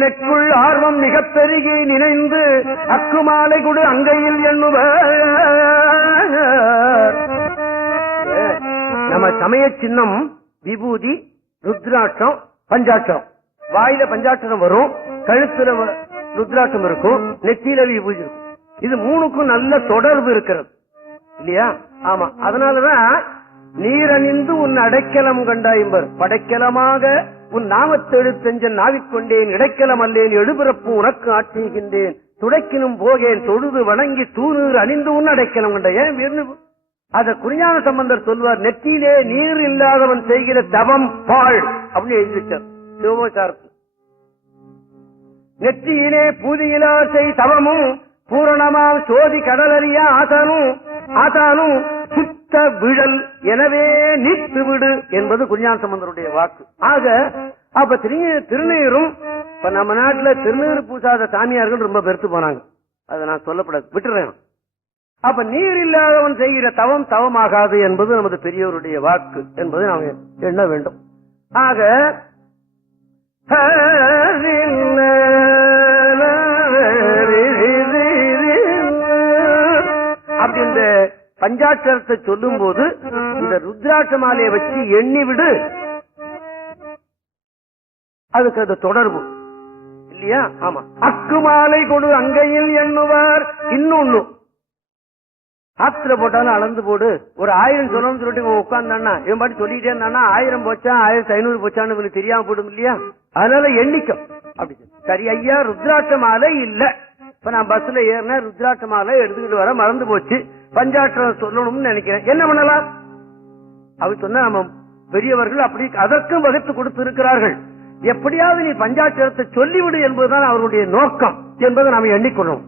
நெக்குள் ஆர்வம் மிக பெருகி நினைந்து அக்குமாலை கொடு அங்கையில் எண்ணுவர். நம்ம சமய சின்னம் விபூதி, ருத்ராட்சம், பஞ்சாட்சம். வாயில பஞ்சாட்சம் வரும், கழுத்துல ருத்ராட்சம் இருக்கும், நெத்தியில விபூதி இருக்கும். இது மூணுக்கும் நல்ல தொடர்பு இருக்கிறது இல்லையா? ஆமா. அதனாலதான் நீரணிந்து உன் அடைக்கலம் கண்டாயம்பர். படைக்கலமாக உன் நாமத்தெழுத்தெஞ்சன் நாவிக்கொண்டேன், இடைக்கலம் அல்லேன் எழுபிறப்பு உனக்கு ஆட்சிகின்றேன், துடைக்கினும் போகேன் தொழுது வணங்கி தூணீர் அணிந்து உன் அடைக்கலம் கண்ட. ஏன் அத குறிஞான சம்பந்தர் சொல்வார், நெற்றியிலே நீர் இல்லாதவன் செய்கிற தவம் பாழ் அப்படின்னு எழுதிட்டார் சிவபோசாரத்தில். நெற்றியிலே பூதியிலா செய் தவமும் பூரணமாம் சோதி கடலறியா ஆதானும் சுத்த விழல் எனவே நீத்து விடு என்பது குறிஞான சம்பந்தருடைய வாக்கு. ஆக அப்ப திருநீரும் இப்ப நம்ம நாட்டுல திருநீர் பூசாத சாமியார்கள் ரொம்ப பெருத்து போனாங்க. அதை நான் சொல்லப்படாது, விட்டுறேன். அப்ப நீர் இல்லாதவன் செய்கிற தவம் தவமாகாது என்பது நமது பெரியவருடைய வாக்கு என்பதை நாம் எண்ண வேண்டும். ஆக அப்படி இந்த பஞ்சாட்சரத்தை சொல்லும் போது இந்த ருத்ராட்ச மாலையை வச்சு எண்ணி விடு, அதுக்கு அது தொடர்பு இல்லையா? ஆமா. அக்கு மாலை கொடு அங்கையில் எண்ணுவார். இன்னொன்னு ஆத்திர போட்டாலும் அளந்து போடு. ஒரு 1000 சொல்லணும்னு சொல்லிட்டு உட்கார்ந்தானா இவன் பாட்டு சொல்லிட்டே இருந்தானா 1000 போச்சா 1500 போச்சான்னு இவனுக்கு தெரியாம போடும் இல்லையா? அதனால எண்ணிக்கும். அப்படி சரி ஐயா, ருத்ராட்ச மாலை இல்ல. இப்ப நான் பஸ்ல ஏறின ருத்ராட்ச மாலை எடுத்துக்கிட்டு வர மறந்து போச்சு, பஞ்சாட்சரம் சொல்லணும்னு நினைக்கிறேன், என்ன பண்ணலாம்? அப்படி சொன்னா நம்ம பெரியவர்கள் அப்படி அதற்கும் வகுத்து கொடுத்து இருக்கிறார்கள். எப்படியாவது நீ பஞ்சாட்சரத்தை சொல்லிவிடு என்பதுதான் அவர்களுடைய நோக்கம் என்பதை நாம் எண்ணிக்கொள்ளும்.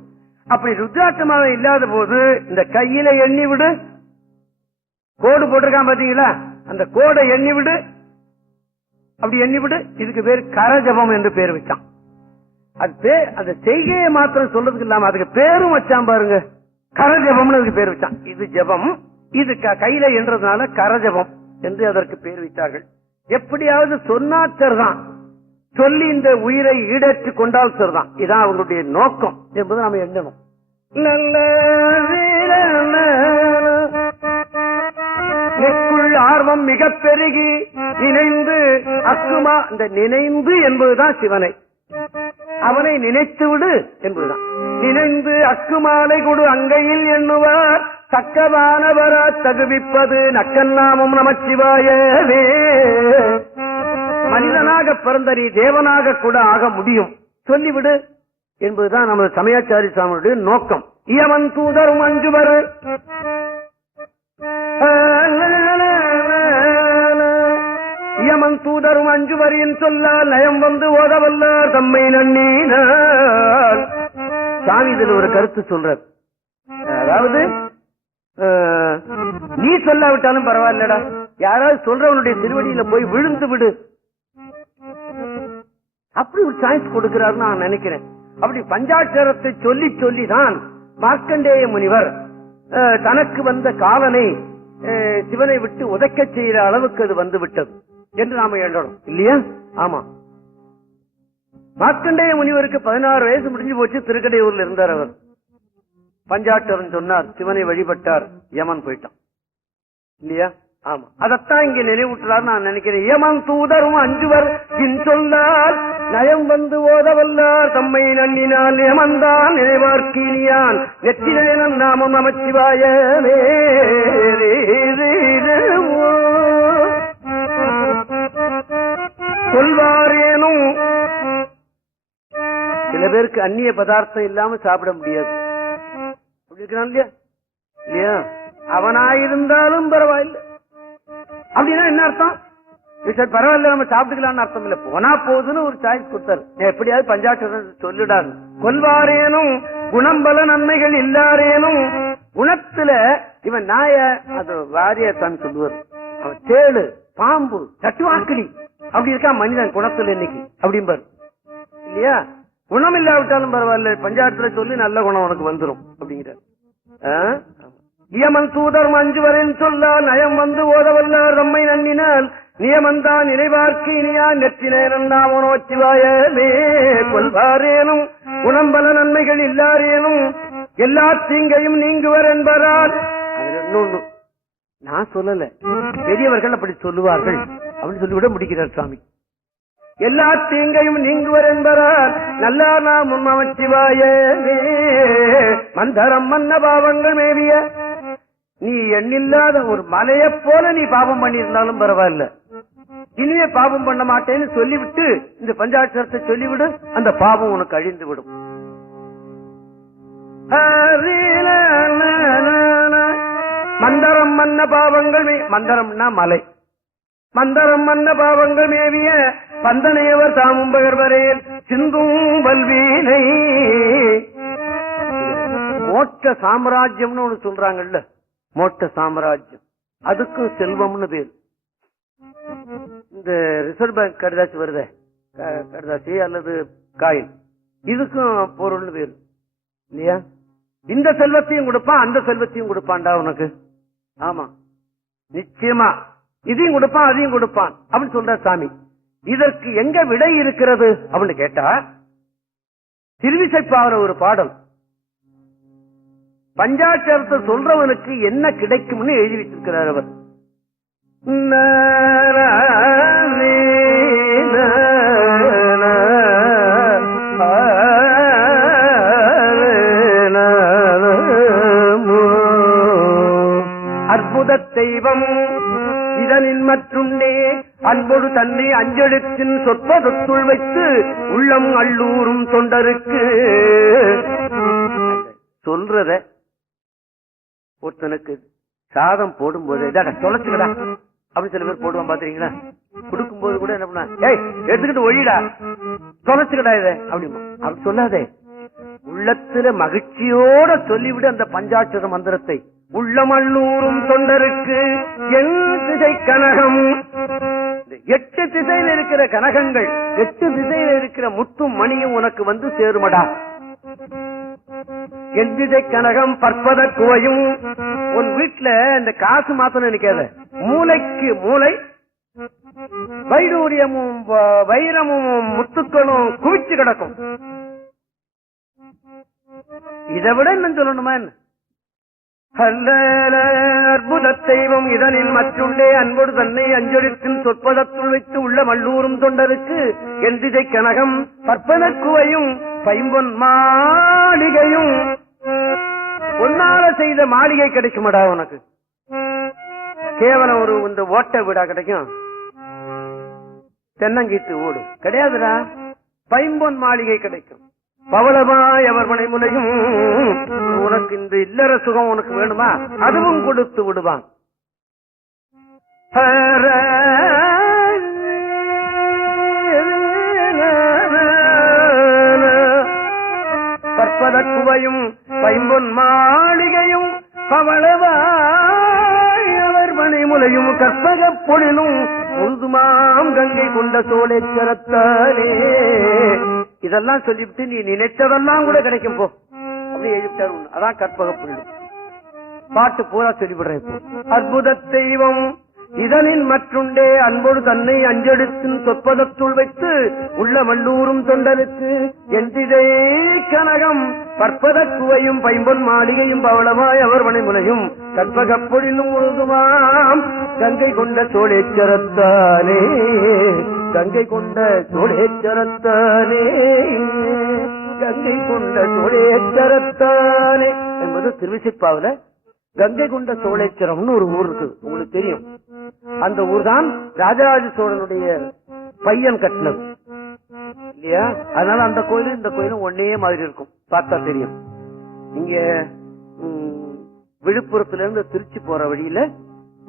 அப்படி ருத்ராட்சமாக இல்லாத போது இந்த கையில எண்ணி விடு, கோடு போட்டிருக்கான் பாத்தீங்களா, அந்த கோடை எண்ணி விடு, அப்படி எண்ணி விடு. இதுக்கு பேர் கரஜபம் என்று பேர் வச்சான். அது அந்த செய்கையை மாத்திரம் சொல்றதுக்கு இல்லாம அதுக்கு பேரும் வச்சான் பாருங்க, கரஜபம்னு அதுக்கு பேர் வச்சான். இது ஜபம், இது கையில என்றதுனால கரஜபம் என்று அதற்கு பேர் வைத்தார்கள். எப்படியாவது சொன்னாச்சர் தான், சொல்லி இந்த உயிரை ஈடேற்றி கொண்டால் சரிதான். இதான் அவங்களுடைய நோக்கம் என்பது நாம எண்ணணும். நெக்குள் ஆர்வம் மிக பெருகி நினைந்து அக்குமா, இந்த நினைந்து என்பதுதான் சிவனை, அவனை நினைத்து விடு என்பதுதான். நினைந்து அக்குமாலை கொடு அங்கையில் எண்ணுவார் தக்கவானவர தகுவிப்பது நக்கன்னாமும் நமச்சிவாயவே. மனிதனாக பிறந்த நீ தேவனாக கூட ஆக முடியும், சொல்லிவிடு என்பதுதான் நமது சமயாச்சாரி சாமியுடைய நோக்கம். இயமன் தூதரும் அஞ்சுவர் இயமன் தூதரும் அஞ்சுவரின் சொல்லால் நயம் வந்து ஓதவல்லார் தம்மை நன்னினார். சாமி இதில் ஒரு கருத்து சொல்றார். அதாவது நீ சொல்லாவிட்டாலும் பரவாயில்லடா, யாராவது சொல்றவனுடைய திருவடியில போய் விழுந்து விடு, அப்படி ஒரு சாய்ஸ் கொடுக்கிறார் நான் நினைக்கிறேன். அப்படி பஞ்சாட்சரத்தை சொல்லி சொல்லிதான் மார்க்கண்டேய முனிவர் தனக்கு வந்த காலனை சிவனை விட்டு உதைக்க செய்கிற அளவுக்கு அது வந்து விட்டது என்று நாம எண்ணணும் இல்லையா? ஆமா. மார்க்கண்டேய முனிவருக்கு 16 வயசு முடிஞ்சு போச்சு, திருக்கடையூர்ல இருந்தார் அவர். பஞ்சாட்சரம் சொன்னார், சிவனை வழிபட்டார், யமன் போயிட்டான் இல்லையா? ஆமா. அதத்தான் இங்க நினைவூட்டுறார் நான் நினைக்கிறேன். யமன் தூதரும் அஞ்சுவர் சொல்லார் நயம் வந்து ஓதவல்லார் தம்மை நன்னினால் யமன்தான் நினைவார்க்கினியான் நெற்றிலேனம் நாமம் நமச்சிவாயவே. சொல்வாரேனும் சில பேருக்கு அந்நிய பதார்த்தம் இல்லாம சாப்பிட முடியாது, அப்படி இருக்கிறான் இல்லையா? இல்லையா? அவனாயிருந்தாலும் பரவாயில்லை. அப்படின்னா என்ன அர்த்தம்? பரவாயில்ல நம்ம சாப்பிட்டுக்கலாம்னு அர்த்தம் இல்ல, போனா போதுன்னு ஒரு சாய்ஸ் கொடுத்தாரு. எப்படியாவது பஞ்சாட்சரம் சொல்லிடாது. கொல்வாரேனும் குணம்பல நன்மைகள் இல்லாரேனும் குணத்துல இவன் நாய அது வாரியாசாமி சொல்லுவார், அவன் தேளு பாம்பு தட்டுவாக்கிலி அப்படி இருக்கா மனிதன் குணத்துல இன்னைக்கு அப்படிம்பாரு இல்லையா. குணம் இல்லாவிட்டாலும் பரவாயில்ல, பஞ்சாயத்துல சொல்லி நல்ல குணம் உனக்கு வந்துடும் அப்படிங்கிற. நியமன் தூதர் அஞ்சுவரின் சொல்லால் நயம் வந்து ஓதவல்லார் நம்மை நன்னினால் நியமந்தான் நினைவார்க்கு இனியா நெற்றினோச்சிவாயமே கொள்வாரேனும் குணம்பல நன்மைகள் இல்லாரேனும் எல்லா தீங்கையும் நீங்குவர் என்பதால். இன்னொன்னு நான் சொல்லல, பெரியவர்கள் அப்படி சொல்லுவார்கள் அப்படின்னு சொல்லிவிட முடிக்கிறார் சுவாமி. எல்லா தீங்கையும் நீங்குவர் என்பதால் நல்லா நாம் நமச்சிவாயே மந்தரம் மன்ன பாவங்கள் மேவிய. நீ எண்ணில்லாத ஒரு மலையை போல நீ பாவம் பண்ணியிருந்தாலும் பரவாயில்ல, இனிமே பாவம் பண்ண மாட்டேன்னு சொல்லிவிட்டு இந்த பஞ்சாட்சரத்தை சொல்லிவிடு, அந்த பாவம் உனக்கு அழிந்து விடும். மந்தரம் மன்ன பாவங்கள், மந்தரம்னா மலை, மந்தரம் மன்ன பாவங்கள் மேவிய பந்தனையவர் தாமும் பகர்வரையில் சிந்தும் வல்வீனை. மோட்ச சாம்ராஜ்யம்னு ஒண்ணு சொல்றாங்கல்ல, மோட்ச சாம்ராஜ்யம், அதுக்கு செல்வம்னு பேர். இந்த ரிசர்வ் பேங்க் கடிதாசி வருதே, கடிதாசி அல்லது காயின், இதுக்கும் பொருள்னு பேர் இல்லையா. இந்த செல்வத்தையும் கொடுப்பான், அந்த செல்வத்தையும் கொடுப்பான்டா உனக்கு. ஆமா நிச்சயமா, இதையும் கொடுப்பான் அதையும் கொடுப்பான் அப்படின்னு சொல்ற சாமி. இதற்கு எங்க விடை இருக்கிறது அப்படின்னு கேட்டா, திருவிசைப்பாகிற ஒரு பாடல் பஞ்சாட்சரத்தை சொல்றவனுக்கு என்ன கிடைக்கும்னு எழுதி வச்சிருக்கிறார் அவர். அற்புத தெய்வம் இதனின் மற்றுண்டே அன்பொடு தன்னை அஞ்செழுத்தின் சொற்பதத்துள் வைத்து உள்ளம் அள்ளூரும் தொண்டருக்கு. சொல்றத ஒருத்தனுக்கு சாதம் போடும்போது தொலைச்சுக்கடா அப்படி சில பேர் போடுவான் பாத்தீங்களா. கொடுக்கும் போது கூட என்ன பண்ண, ஏய் எடுத்துக்கிட்டு ஒழிடா தொலைச்சுக்கடா இத அப்படிமா. அப்படி சொல்லாதே, உள்ளத்துல மகிழ்ச்சியோட சொல்லிவிடு அந்த பஞ்சாட்சர மந்திரத்தை. உள்ளமல்லூரும் தொண்டருக்கு என் திசை கனகம், 8 திசையில் இருக்கிற கனகங்கள், 8 திசையில் இருக்கிற முத்தும் மணியும் உனக்கு வந்து சேருமடா. என் திசை கனகம் பற்பத குவையும். உன் வீட்டுல இந்த காசு மாத்தம் நினைக்காத, மூளைக்கு மூளை வைடூரியமும் வைரமும் முத்துக்களும் குவிச்சு கிடக்கும். இதை விட என்ன சொல்லணுமா என்ன? அற்புத தெய்வம் இதனில் மற்றுண்டே அன்போடு தன்னை அஞ்சொலிக்கும் சொற்பதத்துள் வைத்து உள்ள மல்லூரும் தொண்டருக்கு என் திசை கனகம் பற்பன குவையும் பைம்பொன் மாளிகையும். பொன்னால செய்த மாளிகை கிடைக்குமாடா உனக்கு? கேவலம் ஒரு இந்த ஓட்ட வீடா கிடைக்கும்? தென்னங்கீத்து ஓடு கிடையாதுடா. பைம்பொன் மாளிகை கிடைக்கும். பவளமாய் அவர் மனை முனையும். உனக்கு இந்த இல்லற சுகம் உனக்கு வேணுமா, அதுவும் கொடுத்து விடுவான். பற்பத குவையும் பைம்பொன் மாளிகையும் பவளவாய் அவர் மனை முலையும் கற்பக பொழிலும் முழுதுமாம் கங்கை கொண்ட சோழேச்சரத்தாலே. இதெல்லாம் சொல்லிவிட்டு நீ நினைத்ததெல்லாம் கூட கிடைக்கும் போ அப்படி எழுதிட்டாரு. அதான் கற்பக பொழிலும். பாட்டு பூரா சொல்லிவிடுறேன் இப்போ. அற்புத தெய்வம் இதனில் மற்றுண்டே அன்போடு தன்னை அஞ்செடுத்தின் சொற்பதத்துள் வைத்து உள்ள மல்லூரும் தொண்டருக்கு என் திசை கனகம் பற்பத குவையும் பைம்பொன் மாளிகையும் பவளமாய் அவர் மனைமுனையும் கற்பக பொழிலும் முழுதுமாம் கங்கை கொண்ட சோழேச்சரத்தானே. கங்கை கொண்ட சோழேச்சரத்தானே, கங்கை கொண்ட சோழேச்சரத்தானே என்பது திருவிசைப்பாவில கங்கை கொண்ட சோழேச்சரம்னு ஒரு ஊர் இருக்கு, உங்களுக்கு தெரியும். அந்த ஊர் தான் ராஜராஜ சோழனுடைய பையன் கட்டினது இல்லையா. அதனால அந்த கோயிலும் இந்த கோயிலும் ஒன்னே மாதிரி இருக்கும், பார்த்தா தெரியும். இங்க விழுப்புரத்துல இருந்து திருச்சி போற வழியில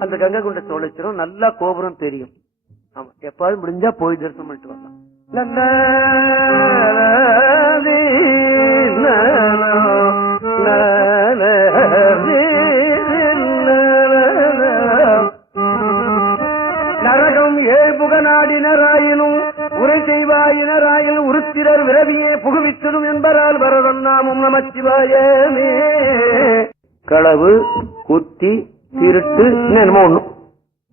அந்த கங்கை கொண்ட சோழேச்சரம் நல்லா கோபுரம் தெரியும். ஆமா, எப்பாவது முடிஞ்சா போய் தரிசனம் பண்ணிட்டு வரலாம். நல்ல நரகம் ஏழ்புக நாடினராயினும் உரை செய்வாயினராயில் உருத்திரர் விரவியே புகுவித்ததும் என்பதால் வரதன் நாமும் நமச்சிவாயமே. களவு, குத்தி, திருட்டு, என்னமோ ஒண்ணும்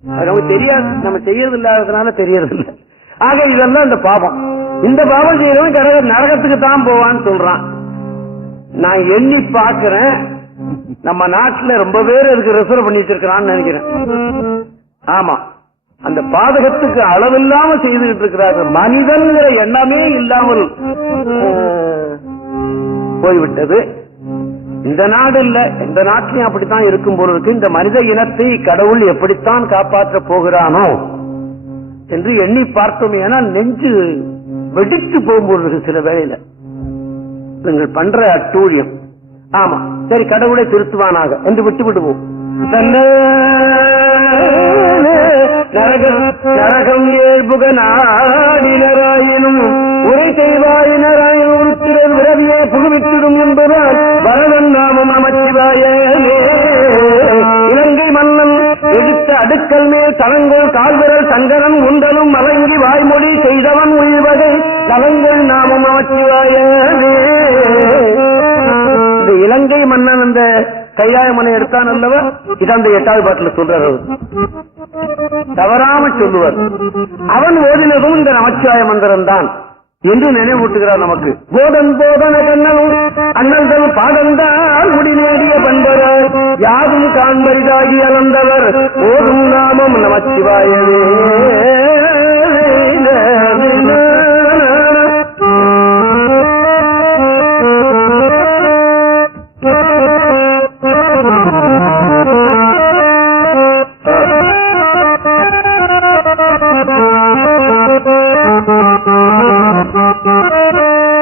அது நமக்கு தெரியாது, நம்ம செய்யறது இல்லாததுனால தெரியறது இல்லை. ஆக இதெல்லாம் இந்த பாவம். இந்த பாவம் செய்யறவன் நரகத்துக்கு தான் போவான்னு சொல்றான். நான் எண்ணி பாக்குறேன், நம்ம நாட்டுல ரொம்ப பேர் அதுக்கு ரிசர்வ் பண்ணி வச்சிருக்கிறான்னு நினைக்கிறேன். ஆமா, அந்த பாதகத்துக்கு அளவில்லாம செய்துகிட்டு இருக்கிறார்கள். மனிதன்கிற எண்ணமே இல்லாமல் போய்விட்டது. இந்த நாடு இல்ல, இந்த நாட்டிலையும் அப்படித்தான் இருக்கும் போல இருக்கு. இந்த மனித இனத்தை கடவுள் எப்படித்தான் காப்பாற்ற போகிறானோ என்று எண்ணி பார்த்தோம். ஏன்னா நெஞ்சு வெடித்து போகும்போது சில வேளையில நீங்கள் பண்ற அட்டூழியம். ஆமா, சரி கடவுளை திருத்துவானாக என்று விட்டு விடுவோம். நரகம் ஏழ்புக நாடினராயினும் உரை செய்வாயினராயின் உருத்திரன் விரவியே புகுவித்திடும் என்பதால் வரதன் நாமம் நமச்சிவாயமே. இலங்கை மன்னன் எடுத்த அடுக்கல் மேல் தலங்கள் கால்விரல் சங்கரன் உண்டலும் மலங்கி வாய்மொழி செய்தவன் உள்வகை தலங்கள் நாமம் நமச்சிவாயமே. இந்த இலங்கை மன்னன் அந்த கைலாய மனை எடுத்தான் அல்லவா, இதான் அந்த 8வது பாட்டில் சொல்றார். தவறாம சொல்லுவார். அவன் ஓதினதும் இந்த நமச்சிவாய மந்திரம் தான் என்று நினைவூட்டுகிறார் நமக்கு. போதன் போதன கண்ணனும் அண்ணல்கள் பாதந்தால் முடிநேடிய பண்பராய் யாதும் காண்பரிதாகி அலந்தவர் ஓதும் நாமம் நமச்சிவாயவே.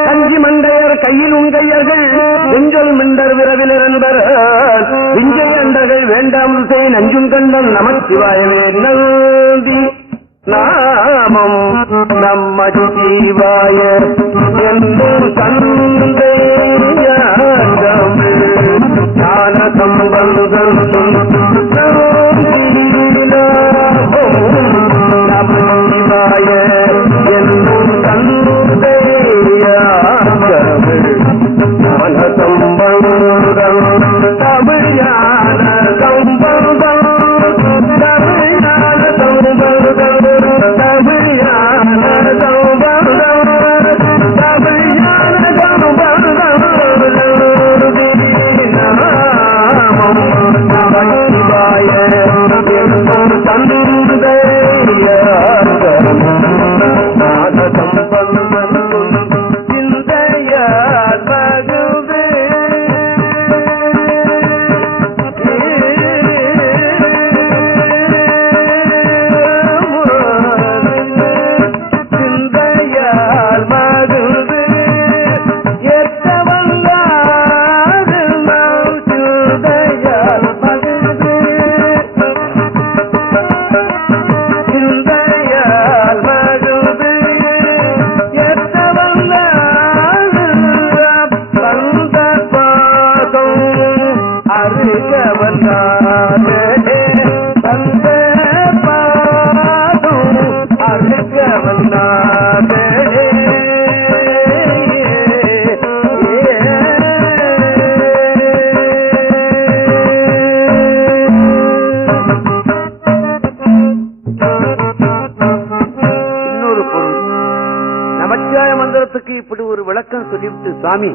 கஞ்சி மண்டையர் கையிலும் கையர்கள் வெஞ்சொல் மிண்டர் விரவிலர் என்பர் விஞ்சை அண்டர்கள் வேண்டாம் செய் நஞ்சும் கண்டன் நமச்சிவாயவே. நந்தி நாமம் நமச்சிவாய என்னும் தந்தை ஞான சம்பந்தன் நமச்சிவாய என்னும் தந்தை ஞான சம்பந்தன் தமிழான சம்பந்தன் தமிழான சம்பந்தன் தமிழான சம்பந்தன் தமிழான சம்பந்தன் நமச்சிவாய என்னும் தந்தைய ஞான சம்பந்தன் சிந்தையார் மகிழ்ந்து சிந்தையார் மகிழ்ந்து ஏற்றவல்லாது நாம் சிந்தையார் மகிழ்ந்து சிந்தையார் மகிழ்ந்து ஏற்றவல்லாது பந்த பாதம் அருகவல்லாது பந்த பாதம் அருகவல்லாது இன்னொரு பொருள். நமச்சிவாய மந்திரத்துக்கு இப்படி ஒரு விளக்கம் சொல்லிவிட்டு சுவாமி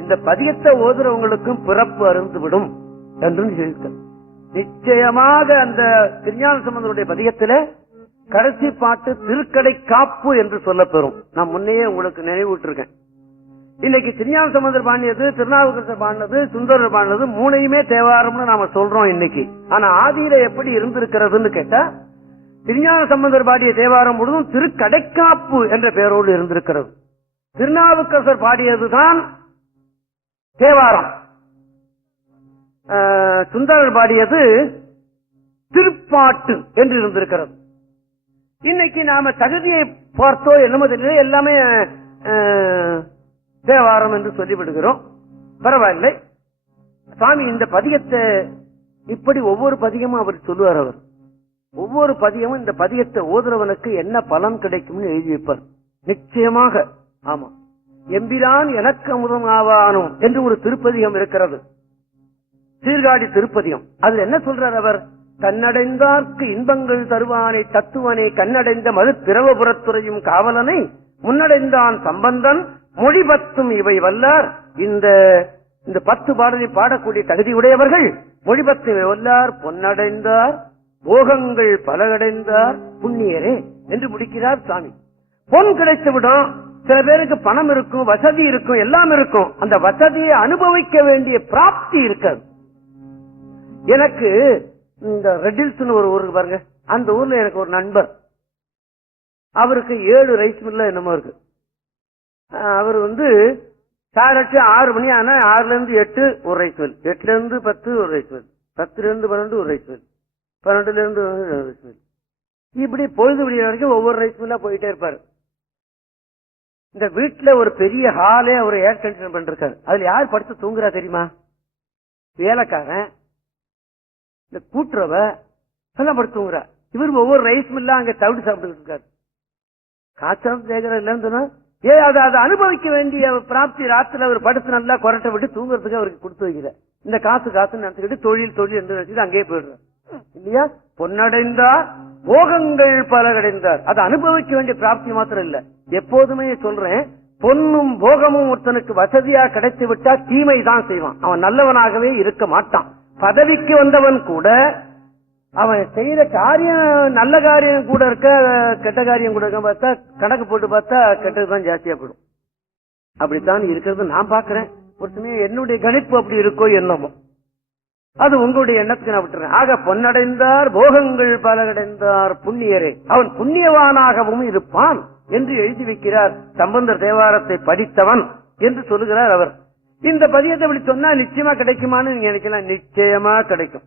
இந்த பதியத்தை ஓதுறவங்களுக்கும் பிறப்பு அருந்துவிடும் என்று சொல்லியிருக்க. நிச்சயமாக அந்த திருஞான சம்பந்தருடைய பதியத்தில கடைசி பாட்டு திருக்கடை காப்பு என்று சொல்லப்பெறும். நான் முன்னையே உங்களுக்கு நினைவூட்டிருக்கேன். இன்னைக்கு திருஞான சம்பந்தர் பாடியது, திருநாவுக்கரசர் பாடினது, சுந்தரர் பாடினது மூணையுமே தேவாரம்னு நாம சொல்றோம் இன்னைக்கு. ஆனா ஆதியில எப்படி இருந்திருக்கிறதுன்னு கேட்டா, திருஞான சம்பந்தர் பாடிய தேவாரம் முழுதும் திருக்கடைக்காப்பு என்ற பெயரோடு இருந்திருக்கிறது. திருநாவுக்கரசர் பாடியதுதான் தேவாரம், சுந்தரர் பாடியது திருப்பாட்டு என்று இருந்திருக்கிறது. இன்னைக்கு நாம தகுதியை பார்த்தோ என்னமோ தெரியல, எல்லாமே தேவாரம் என்று சொல்லிவிடுகிறோம். பரவாயில்லை. சுவாமி இந்த பதிகத்தை இப்படி ஒவ்வொரு பதிகமும் அவர் சொல்லுவார். அவர் ஒவ்வொரு பதிகமும் இந்த பதிகத்தை ஓதுறவனுக்கு என்ன பலன் கிடைக்கும்னு எழுதி வைப்பார் நிச்சயமாக. ஆமா, எம்பிரான் எனக்கு அமுதம் ஆவானோ என்று ஒரு திருப்பதிகம் இருக்கிறது, சீர்காழி திருப்பதிகம். அதுல என்ன சொல்றார் அவர்? தன்னடைந்தார்க்கு இன்பங்கள் தருவானை தத்துவனை கண்ணடைந்த மது பிரவபுரத்துறையும் காவலனை முன்னடைந்தான் சம்பந்தன் மொழி பத்தும் இவை வல்லார். இந்த 10 பாடலை பாடக்கூடிய தகுதி உடையவர்கள் மொழி பத்து வல்லார் பொன்னடைந்தார் போகங்கள் பலகடைந்தார் புண்ணியரே என்று முடிக்கிறார் சுவாமி. பொன் கிடைத்து விடும், சில பேருக்கு பணம் இருக்கும், வசதி இருக்கும், எல்லாம் இருக்கும். அந்த வசதியை அனுபவிக்க வேண்டிய பிராப்தி இருக்காது. எனக்கு இந்த ரெட்டில்ஸ் ஒரு ஊருக்கு பாருங்க, அந்த ஊர்ல எனக்கு ஒரு நண்பர், அவருக்கு 7 ரைஸ் மில்ல என்னமோ இருக்கு. அவர் சாரட்டு 6 மணி ஆனா 6ல இருந்து 8 ஒரு ரைஸ் மில், 8ல இருந்து 10 ஒரு ரைஸ் மில், 10ல இருந்து 12 ஒரு ரைஸ் மில், 12ல இருந்து ரைஸ் மில், இப்படி பொழுது விடிய வரைக்கும் ஒவ்வொரு ரைஸ் மில்லா போயிட்டே இருப்பாரு. இந்த வீட்டுல ஒரு பெரிய ஹாலே அவர் ஏர் கண்டிஷன் பண்ணிருக்காரு. அதுல யார் படுத்து தூங்குறா தெரியுமா? வேலைக்காரன், இந்த கூட்டுறவ எல்லாம் படுத்து தூங்குறா. இவர் ஒவ்வொரு ரைஸ் மில்லா அங்க தவிடு சாப்பிட்டு இருக்காரு. காய்ச்சல் சேகரம் இல்லைன்னு சொன்னா அதை அனுபவிக்க வேண்டிய பிராப்தி ராத்திரில அவர் படுத்து நல்லா கொரட்டை விட்டு தூங்குறதுக்கு அவருக்கு கொடுத்து வைக்கிற. இந்த காசுன்னு நினைச்சுக்கிட்டு தொழில் என்று நினைச்சுட்டு அங்கேயே போயிடுறார் இல்லையா? பொன்னடைந்தார் போகங்கள் பலகடைந்தார். அதை அனுபவிக்க வேண்டிய பிராப்தி மாத்திரம் இல்ல, எப்போதுமே சொல்றேன், பொன்னும் போகமும் ஒருத்தனுக்கு வசதியா கிடைத்து விட்டா தீமை தான் செய்வான், அவன் நல்லவனாகவே இருக்க மாட்டான். பதவிக்கு வந்தவன் கூட அவன் செய்யற காரியம் நல்ல காரியம் கூட இருக்க, கெட்ட காரியம் கூட இருக்க பார்த்தா கணக்கு போட்டு பார்த்தா கெட்டதுதான் ஜாஸ்தியா போடும். அப்படித்தான் இருக்கிறது நான் பாக்குறேன். ஒரு சமயம் என்னுடைய கணிப்பு அப்படி இருக்கோ என்னமோ, அது உங்களுடைய எண்ணத்துக்கு நான் விட்டுறேன். ஆக பொன்னடைந்தார் போகங்கள் பலகடைந்தார் புண்ணியரே, அவன் புண்ணியவானாகவும் இருப்பான் என்று எழுதி வைக்கிறார் சம்பந்தர் தேவாரத்தை படித்தவன் என்று சொல்லுகிறார் அவர். இந்த பதியத்தை அப்படி சொன்னா நிச்சயமா கிடைக்குமான்னு நீங்க நினைக்கலாம். நிச்சயமா கிடைக்கும்.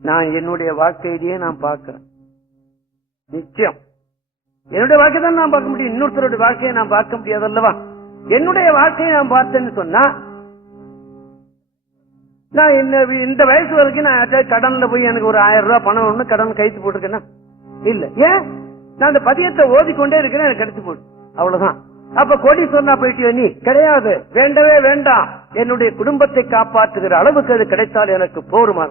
நான் என்னுடைய வாழ்க்கையிலேயே நான் பார்க்கிறேன். நிச்சயம் என்னுடைய வாழ்க்கை தான் நான் பார்க்க முடியும், இன்னொருத்தருடைய வாழ்க்கையை நான் பார்க்க முடியாது அல்லவா? என்னுடைய வாழ்க்கையை நான் பார்த்தேன்னு சொன்னா, நான் இந்த வயசு வரைக்கும் நான் கடன்ல போய் எனக்கு ஒரு 1000 ரூபாய் பணம் ஒண்ணு கடன் கைத்து போட்டுருக்கேன்னா இல்ல. ஏன்? நான் அந்த பதியத்தை ஓதிக்கொண்டே இருக்கிறேன், எனக்கு கிடைச்சு போடு, அவ்வளவுதான். அப்ப கோடி சொன்னா போயிட்டு நீ கிடையாது, வேண்டவே வேண்டாம், என்னுடைய குடும்பத்தை காப்பாற்றுகிற அளவுக்கு அது கிடைத்தால் எனக்கு போருமா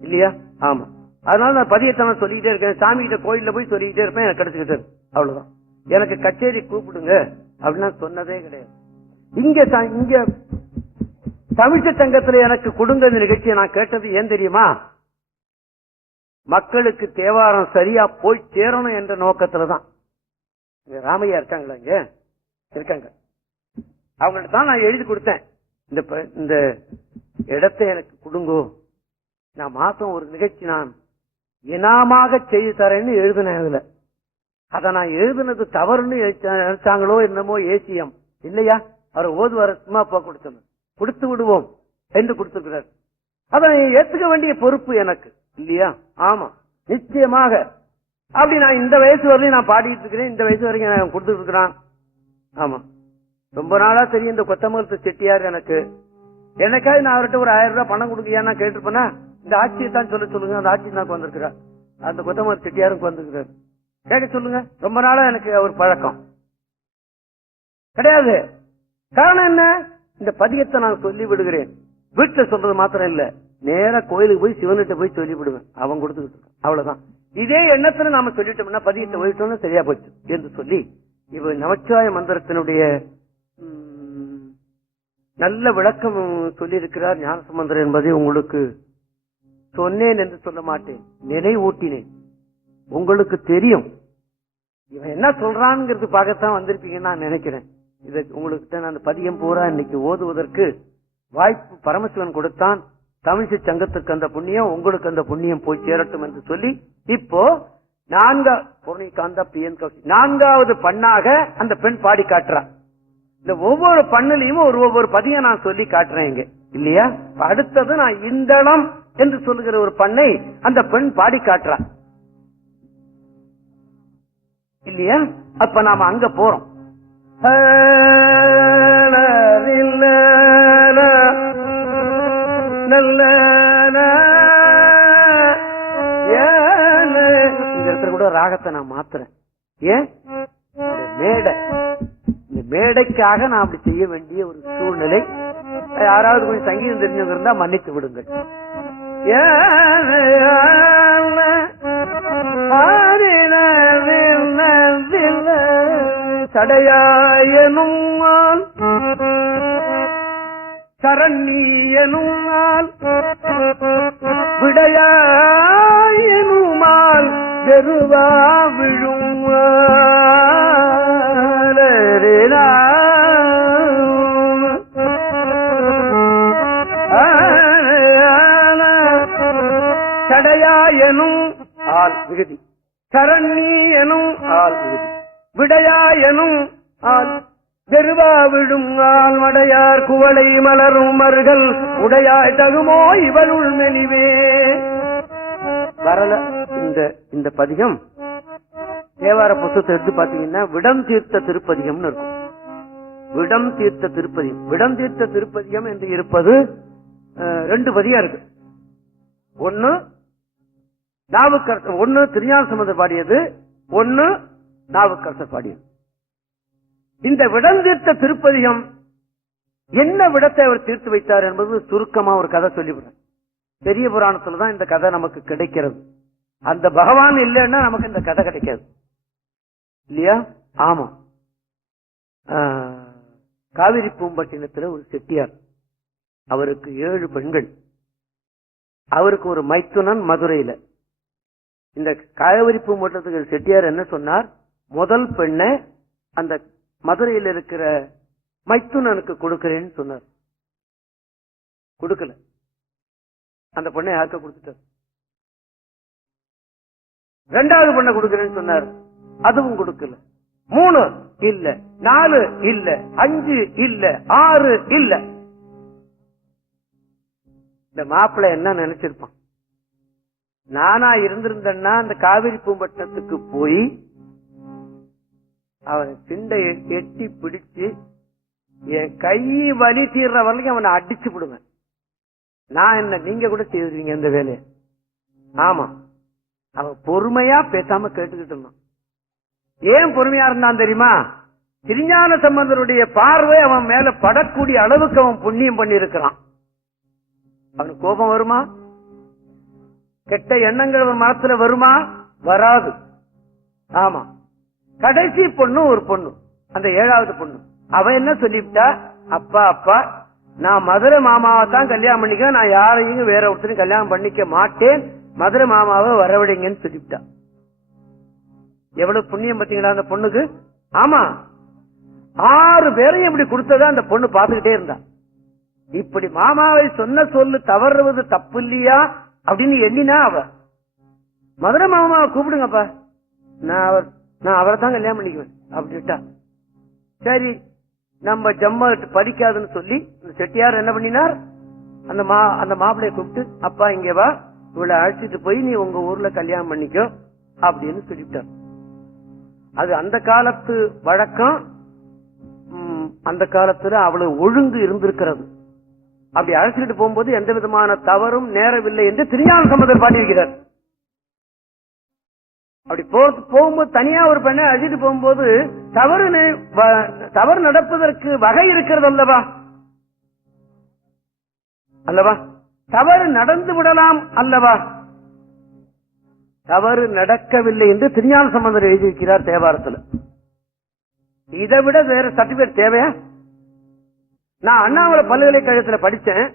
இல்லையா? ஆமா. அதனால நான் பதியத்தை சொல்லிக்கிட்டே இருக்கேன், சாமி கிட்ட கோயில்ல போய் சொல்லிக்கிட்டே இருப்பேன், எனக்கு கிடைச்சுக்கிட்டு அவ்வளவுதான். எனக்கு கச்சேரி கூப்பிடுங்க அப்படின்னா சொன்னதே கிடையாது. இங்க தமிழ்ச்சி சங்கத்துல எனக்கு கொடுங்க நிகழ்ச்சியை நான் கேட்டது ஏன் தெரியுமா? மக்களுக்கு தேவாரம் சரியா போய் சேரணும் என்ற நோக்கத்துலதான். ராமையா இருக்காங்களா? இங்க இருக்காங்க. அவங்கள்ட்ட தான் நான் எழுதி கொடுத்தேன், இந்த இடத்தை எனக்கு கொடுங்கோ, நான் மாசம் ஒரு நிகழ்ச்சி நான் இனாமாக செய்து தரேன்னு எழுதினேன். அதுல அத நான் எழுதுனது தவறுன்னு நினைச்சாங்களோ என்னமோ ஏசியம் இல்லையா? அவர் ஓதுவார சும்மா கொடுத்தோம், கொடுத்து விடுவோம் என்று கொடுத்திருக்கிறார். அதை ஏத்துக்க வேண்டிய பொறுப்பு எனக்கு இல்லையா? ஆமா, நிச்சயமாக. அப்படி நான் இந்த வயசு வரையும் நான் பாடிட்டு இருக்கிறேன், இந்த வயசு வரைக்கும் நான் கொடுத்துட்டு இருக்கிறான். ஆமா, ரொம்ப நாளா தெரியும் இந்த கொத்தமங்கலத்து செட்டியார் எனக்கு. எனக்காவது நான் அவர்கிட்ட ஒரு 1000 ரூபாய் பணம் கொடுக்கையா கேட்டுருப்பேன்னா, இந்த ஆட்சியை தான் சொல்லுங்க, அந்த ஆட்சி தான் வந்திருக்கிறார், அந்த கொத்தமங்கலத்து செட்டியாருக்கு வந்திருக்கிறார், கேட்க சொல்லுங்க. ரொம்ப நாளா எனக்கு அவர் பழக்கம் கிடையாது. காரணம் என்ன? இந்த பதியத்தை நான் சொல்லி விடுகிறேன். வீட்டுல சொல்றது மாத்திரம் இல்ல, நேர கோயிலுக்கு போய் சிவன்கிட்ட போய் சொல்லி விடுவேன், அவன் கொடுத்துக்கிட்டு. அவ்வளவுதான். இதே எண்ணத்துல நாம சொல்லிட்டோம்னா பதியத்தை ஓடிட்டோம்னா சரியா போச்சு என்று சொல்லி இவ நமச்சிவாய மந்திரத்தினுடைய நல்ல விளக்கம் சொல்லி இருக்கிறார் ஞானசம்பந்தர் என்பதை உங்களுக்கு சொன்னேன் என்று சொல்ல மாட்டேன், நினைவூட்டினேன். உங்களுக்கு தெரியும் இவன் என்ன சொல்றான்ங்கிறது பார்க்கத்தான் வந்திருப்பீங்கன்னு நான் நினைக்கிறேன். இதை உங்களுக்கு நான் அந்த பதியம் பூரா இன்னைக்கு ஓதுவதற்கு வாய்ப்பு பரமசிவன் கொடுத்தான். தமிழ்ச்சி சங்கத்துக்கு அந்த புண்ணியம், உங்களுக்கு அந்த புண்ணியம் போய் சேரட்டும் என்று சொல்லி இப்போ 4வது பண்ணாக அந்த பெண் பாடி காட்டுறான். இந்த ஒவ்வொரு பண்ணுலையும் ஒவ்வொரு பதியம் நான் சொல்லி காட்டுறேன் இங்க இல்லையா? அடுத்தது நான் இந்தளம் என்று சொல்லுகிற ஒரு பண்ணை அந்த பெண் பாடி காட்டுறான் இல்லையா? அப்ப நாம அங்க போறோம். இந்த இடத்துல கூட ராகத்தை நான் மாத்துறேன். ஏன்? மேடை, இந்த மேடைக்காக நான் அப்படி செய்ய வேண்டிய ஒரு சூழ்நிலை. யாராவது கொஞ்சம் சங்கீதம் தெரிஞ்சவங்க இருந்தா மன்னித்து விடுங்கள். சடையாயனும் சரண்யனுமால் விடையாயனுமால் வெறுவா விழும் சடையாயனும் ஆள் விகுதி, சரண்யனும் ஆள் விகுதி, விடையாயனும் ஆள் வெறுவா விடும் ஆள் மடையார் குவளை மலரும் மருகல் உடையாய் தகுமோ இவளுள் மெலிவே. வரல இந்த பதிகம் தேவார புத்தகத்தை எடுத்து பாத்தீங்கன்னா விடம் தீர்த்த திருப்பதிகம்னு இருக்கும். விடம் தீர்த்த திருப்பதிகம், விடம் தீர்த்த திருப்பதிகம் என்று இருப்பது 2 பதிகம் இருக்கு. ஒன்னு நாவுக்கரசர், ஒன்னு திருஞான சம்பந்தர் பாடியது, ஒன்னு நாவுக்கரசர் பாடியது. இந்த விடம் தீர்த்த திருப்பதிகம் என்ன விடத்தை அவர் தீர்த்து வைத்தார் என்பது சுருக்கமா ஒரு கதை சொல்லிவிடுறேன். பெரிய புராணத்துலதான் இந்த கதை நமக்கு கிடைக்கிறது. அந்த பகவான் இல்லைன்னா நமக்கு இந்த கதை கிடைக்காது இல்லையா? ஆமா. காவிரி பூம்பட்டினத்துல ஒரு செட்டியார், அவருக்கு 7 பெண்கள், அவருக்கு ஒரு மைத்துனன் மதுரையில. இந்த காவிரி பூம்பட்டினத்துக்கு செட்டியார் என்ன சொன்னார்? முதல் பெண்ணை அந்த மதுரையில் இருக்கிற மைத்துனனுக்கு கொடுக்கிறேன்னு சொன்னார். கொடுக்கல. அந்த பொண்ணை யாருக்க கொடுத்துட்டார். 2வது பொண்ணை கொடுக்கிறேன்னு சொன்னார், அதுவும் கொடுக்கல. 3 இல்ல, 4 இல்ல, 5 இல்ல, 6 இல்ல. இந்த மாப்பிள்ளை என்ன நினைச்சிருப்பான்? நானா இருந்திருந்தேன்னா அந்த காவிரி பூம்பட்டினத்துக்கு போய் அவன் சிண்டை எட்டி பிடிச்சு என் கை வலி தீர்ற வரைக்கும் அவனை அடிச்சு விடுவேன். நான் என்ன, நீங்க கூட செய்திருவீங்க இந்த வேலையை. ஆமா, அவன் பொறுமையா பேசாம கேட்டுக்கிட்டு இருந்தான். ஏன் பொறுமையா இருந்தான் தெரியுமா? திருஞான சம்பந்தருடைய பார்வை அவன் மேல படக்கூடிய அளவுக்கு அவன் புண்ணியம் பண்ணி இருக்கிறான். அவனுக்கு கோபம் வருமா? கெட்ட எண்ணங்கள் மனத்துல வருமா? வராது. ஆமா. கடைசி பொண்ணு ஒரு பொண்ணு, அந்த 7வது பொண்ணு, அவ என்ன சொல்லிவிட்டா, அப்பா அப்பா நான் மதுரை மாமாவை தான் கல்யாணம் பண்ணிக்க, நான் யாரையும் வேற ஒருத்தரையும் கல்யாணம் பண்ணிக்க மாட்டேன், மதுரை மாமாவை வரவிடுங்கன்னு சொல்லிவிட்டா. எவ்வளவு புண்ணியம் பார்த்தீங்களா அந்த பொண்ணுக்கு? ஆமா, 6 பேரையும் இப்படி கொடுத்ததா அந்த பொண்ணு பார்த்துக்கிட்டே இருந்தா. இப்படி மாமாவை சொன்ன சொல்லு தவறுவது தப்பு இல்லையா அப்படின்னு எண்ணினா அவ மதுரை மாமாவை கூப்பிடுங்கப்பா, நான் அவரை தான் கல்யாணம் பண்ணிக்குவேன் அப்படின்ட்டா. சரி, நம்ம ஜம்ம படிக்காதுன்னு சொல்லி இந்த செட்டியார் என்ன பண்ணினார்? அந்த மாப்பிளைய கூப்பிட்டு, அப்பா இங்க வா, இவளை அழைச்சிட்டு போய் நீ உங்க ஊர்ல கல்யாணம் பண்ணிக்கோ அப்படின்னு சொல்லிவிட்டார். அது அந்த காலத்து வழக்கம். அந்த காலத்துல அவ்வளவு ஒழுங்கு இருந்திருக்கிறது. அப்படி அழைச்சிட்டு போகும்போது எந்த விதமான தவறும் நேரவில்லை என்று திருஞான சம்பந்தர் பாடியிருக்கிறார். அப்படி போகும்போது தனியா ஒரு பெண்ணை அழைச்சிட்டு போகும்போது தவறு நடப்பதற்கு வகை இருக்கிறது அல்லவா? அல்லவா? தவறு நடந்து விடலாம் அல்லவா? தவறு நடக்கவில்லை என்று திருஞான சம்பந்தர் எழுதியிருக்கிறார் தேவாரத்தில். இதை விட வேற சர்டிபிகேட் தேவையா? நான் அண்ணாமலை பல்கலைக்கழகத்தில் படிச்சேன்.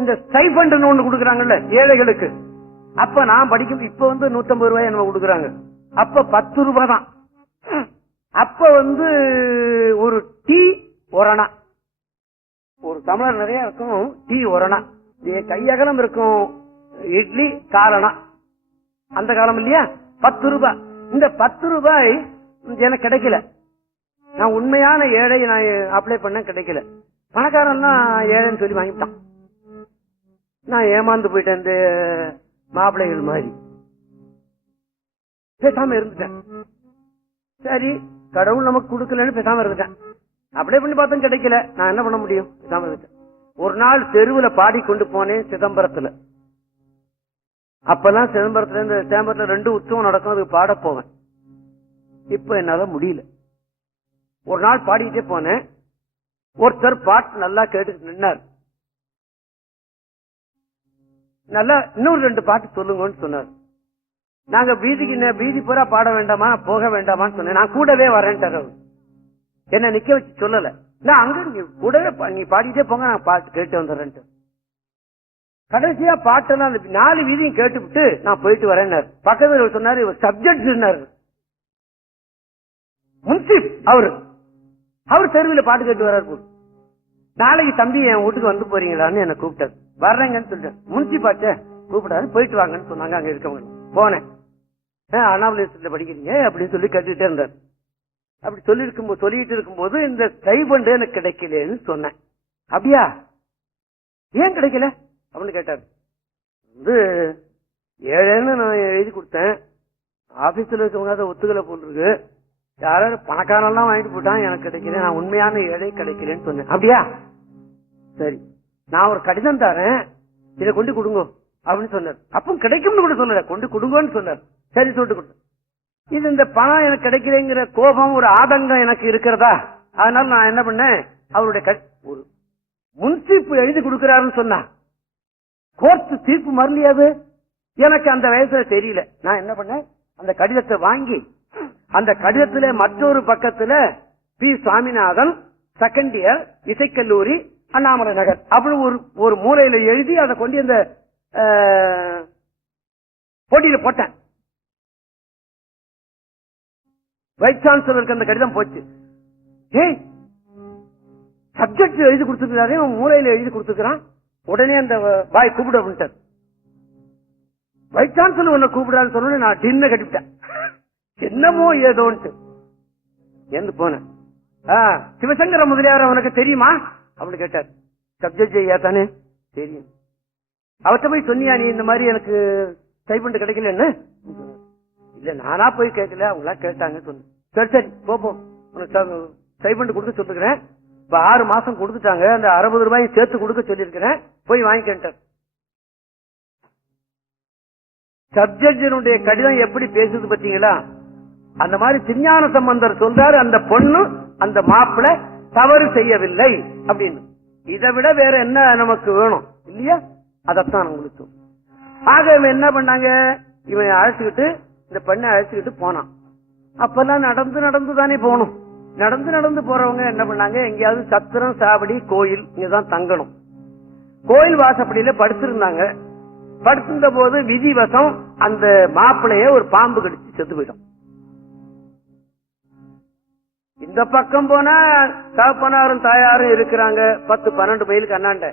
இந்த ஸ்டைபண்ட் ஒண்ணு கொடுக்கறாங்கல்ல ஏழைகளுக்கு, அப்ப நான் படிக்கும், இப்ப 150 ரூபாய் என்ன கொடுக்கறாங்க, அப்ப 10 ரூபாய் தான். அப்ப ஒரு டீ ஒரணா, ஒரு டம்ளர் நிறைய இருக்கும் டீ ஒரணா, கையகலம் இருக்கும் இட்லி காரணா. அந்த காலம் இல்லையா? 10 ரூபாய். இந்த 10 ரூபாய் எனக்கு கிடைக்கல. நான் உண்மையான ஏழை, நான் அப்ளை பண்ண கிடைக்கல. பணக்காரன்லாம் ஏழைன்னு சொல்லி வாங்கிட்டான். நான் ஏமாந்து போயிட்டேன். இந்த மாப்பிள்ளைகள் மாதிரி பேசாம இருந்துட்டேன். சரி, கடவுள் நமக்கு கொடுக்கலன்னு பேசாம இருந்துட்டேன். அப்ளை பண்ணி பார்த்தோம், கிடைக்கல. நான் என்ன பண்ண முடியும்? பேசாம இருந்துட்டேன். ஒரு நாள் தெருவுல பாடிக்கொண்டு போனேன் சிதம்பரத்துல. அப்பெல்லாம் சிதம்பரத்துல இருந்து சேம்பரத்துல 2 உற்சவம் நடக்கும், அதுக்கு பாட போவேன். இப்ப என்னால முடியல. ஒரு நாள் பாடிக்கிட்டே போனேன். ஒருத்தர் பாட்டு நல்லா கேட்டு நின்னார். நல்லா இன்னொரு 2 பாட்டு சொல்லுங்கன்னு சொன்னார். நாங்க வீதி பூரா பாட வேண்டாமா, போக வேண்டாமான்னு சொன்னேன். நான் கூடவே வரேன்ட்டார் அவர். என்ன நிக்க வச்சு சொல்லல. நான் அங்க நீ கூடவே நீ பாடிட்டே போங்க, நான் பாட்டு கேட்டு வந்துடுறேன். கடைசியா பாட்டெல்லாம் அந்த 4 வீதியும் கேட்டுவிட்டு நான் போயிட்டு வரேன்னாரு. பக்கத்துல சொன்னாரு, இவர் சப்ஜெக்ட் சொன்னாரு. முன்சிப் அவர் தெருவில் பாட்டு கேட்டு வர்றாரு போது. நாளைக்கு தம்பி என் வீட்டுக்கு வந்து போறீங்களான்னு என்ன கூப்பிட்டாரு. வர்றேங்கன்னு சொல்லிட்டேன். முன்சிப் பாட்டே கூப்பிடாரு, போயிட்டு வாங்கன்னு சொன்னாங்க அங்க இருக்கவங்க. போனேன். அனாமலேஸ்ல படிக்கிறீங்க அப்படின்னு சொல்லி கேட்டுட்டே இருந்தார். அப்படி சொல்லிட்டு இருக்கும்போது இந்த ஸ்டைபண்ட் எனக்கு கிடைக்கலன்னு சொன்னேன். அப்படியா, ஏன் கிடைக்கல அப்படின்னு கேட்டார். வந்து 7 நான் எழுதி கொடுத்தேன். ஆபீஸ்ல இருக்கவங்க அதை ஒத்துக்கலை போல் இருக்கு. யாராவது பணக்காரெல்லாம் வாங்கிட்டு போட்டான், எனக்கு கிடைக்கல. நான் உண்மையான ஏழை கிடைக்கலன்னு சொன்னேன். அப்படியா, சரி நான் ஒரு கடிதம் தரேன், இதை கொண்டு கொடுங்க அப்படின்னு சொன்னார். அப்போ கிடைக்கும்னு கூட சொல்லல, கொண்டு கொடுங்கன்னு சொன்னார். சரி சொல்லிட்டு கொடுத்தேன். இது இந்த பணம் எனக்கு கிடைக்கலங்கிற கோபம், ஒரு ஆதங்கம் எனக்கு இருக்கிறதா, அதனால நான் என்ன பண்ணேன், அவருடைய ஒரு முன்சீப்பு எழுதி கொடுக்கிறாருன்னு சொன்னா கோர்ட் தீர்ப்பு மறலியாது எனக்கு அந்த வயசுல தெரியல. நான் என்ன பண்ணேன், அந்த கடிதத்தை வாங்கி அந்த கடிதத்துல மற்றொரு பக்கத்துல பி சுவாமிநாதன் 2nd இயர் இசைக்கல்லூரி அண்ணாமலை நகர் அப்படி ஒரு மூலையில எழுதி அதை கொண்டு அந்த போட்டியில போட்டேன். வைஸ் சான்சலருக்கு அந்த கடிதம் போச்சு. ஏய், சப்ஜெக்ட் எழுதி கொடுத்துருக்காரு, மூலையில எழுதி கொடுத்துருக்கான். உடனே அந்த பாய் கூப்பிட அப்படின்ட்டார். வைஸ் சான்சலர் உன்னை கூப்பிடான்னு சொன்ன நான் டின்ன கட்டிவிட்டேன். என்னமோ ஏதோன்ட்டு எந்த போனேன். சிவசங்கர முதலியார் அவனுக்கு தெரியுமா அப்படின்னு கேட்டார். சப்ஜெக்ட் ஐயா தானே தெரியும். அவர்கிட்ட போய் சொன்னியா நீ இந்த மாதிரி எனக்கு ஸ்டைபண்ட் கிடைக்கலன்னு? இல்ல நானா போய் கேட்கல, அவங்களா கேட்டாங்க சொன்னேன். சரி சரி போப்போம், உனக்கு ஸ்டைபண்ட் கொடுக்க சொல்லுகிறேன். இப்ப 6 மாசம் கொடுத்துட்டாங்க, அந்த 60 ரூபாயும் சேர்த்து கொடுக்க சொல்லியிருக்கிறேன், போய் வாங்கிக்கிட்டார். சப்ஜெக்டினுடைய கடிதம் எப்படி பேசுது பாத்தீங்களா? அந்த மாதிரி திருஞான சம்பந்தர் சொல்றாரு, அந்த பொண்ணு அந்த மாப்பிள்ள தவறு செய்யவில்லை அப்படின்னு. இதை விட வேற என்ன நமக்கு வேணும் இல்லையா? அதத்தான் உங்களுக்கு. ஆக இவன் என்ன பண்ணாங்க, இவன் அழைச்சுக்கிட்டு இந்த பெண்ணை அழைச்சுக்கிட்டு போனான். அப்பெல்லாம் நடந்து தானே போகணும். நடந்து போறவங்க என்ன பண்ணாங்க, எங்கேயாவது சத்திரம் சாவடி கோயில் இங்கதான் தங்கணும். கோயில் வாசப்படியில படுத்திருந்தாங்க. படுத்திருந்த போது விதிவசம் அந்த மாப்பிளைய ஒரு பாம்பு கடிச்சு செத்து போயிடும். இந்த பக்கம் போனா தகப்பனாரும் தாயாரும் இருக்கிறாங்க 10-12 மைலுக்கு அண்ணாண்ட.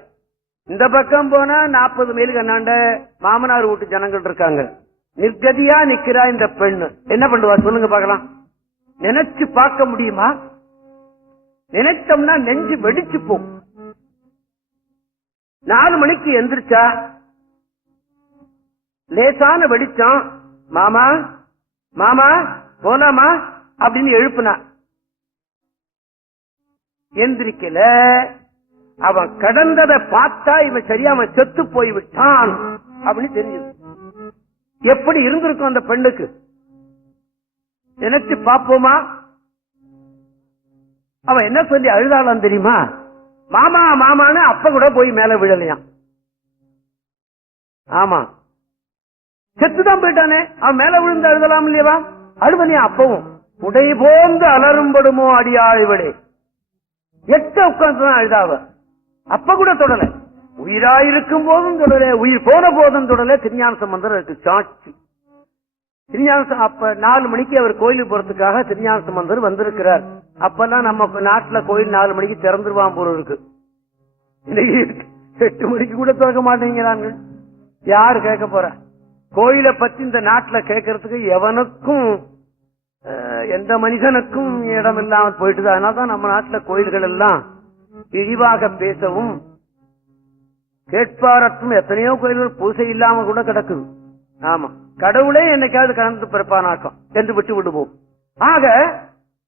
இந்த பக்கம் போனா 40 மைலுக்கு அண்ணாண்ட மாமனார் வீட்டு ஜனங்கள் இருக்காங்க. நிர்கதியா நிக்கிறா இந்த பெண்ணு. என்ன பண்ணுவா சொல்லுங்க பாக்கலாம்? நினைச்சு பார்க்க முடியுமா? நினைச்சோம்னா நெஞ்சு வெடிச்சு போகும். 4 மணிக்கு எந்திரிச்சா லேசான வெடிச்சம், மாமா மாமா போலாமா அப்படின்னு எழுப்புனா. எந்திரிக்கல. அவன் கடந்ததை பார்த்தா இவன் சரியா அவன் செத்து போய்விட்டான் அப்படின்னு தெரிஞ்சது. எப்படி இருந்திருக்கும் அந்த பெண்ணுக்கு? நினைச்சு பாப்போமா? அவன் என்ன சொல்லி அழுதாளாம் தெரியுமா? மாமா மாமான்னு அப்ப கூட போய் மேல விழலையாம். ஆமா, செத்துதான் போயிட்டானே, அவன் மேல விழுந்து அழுதலாம் இல்லையவா? அழுவலையா? அப்பவும் உடை போந்து அலரும்படுமோ அடியாழ்வடே எட்ட உட்கார்ந்துதான் அழுதாவ. அப்ப கூட தொடல. உயிராயிருக்கும் போதும் தொடல, உயிர் போன போதும் தொடல. திருஞான சம்பந்தர் இருக்கு சாட்சி. திருஞான அப்ப 4 மணிக்கு அவர் கோயிலுக்கு போறதுக்காக திருஞான சம்பந்தர் வந்திருக்கிறார். அப்பெல்லாம் நம்ம நாட்டுல கோயில் 4 மணிக்கு திறந்துருவான் போல இருக்கு. 8 மணிக்கு கூட திறக்க மாட்டேங்கிறாங்க. யாரு கேட்க போற? கோயிலை பத்தி இந்த நாட்டுல கேட்கறதுக்கு எவனுக்கும் எந்த மனிதனுக்கும் இடம் இல்லாம போயிட்டு. அதனாலதான் நம்ம நாட்டுல கோயில்கள் எல்லாம் இழிவாக பேசவும் கேட்பாரற்றும் எத்தனையோ கோயில்கள் பூசை இல்லாம கூட கிடக்குது. ஆமா, கடவுளே என்னைக்காவது கடந்து பிறப்பானாக்கம் என்று விட்டு விடுவோம். ஆக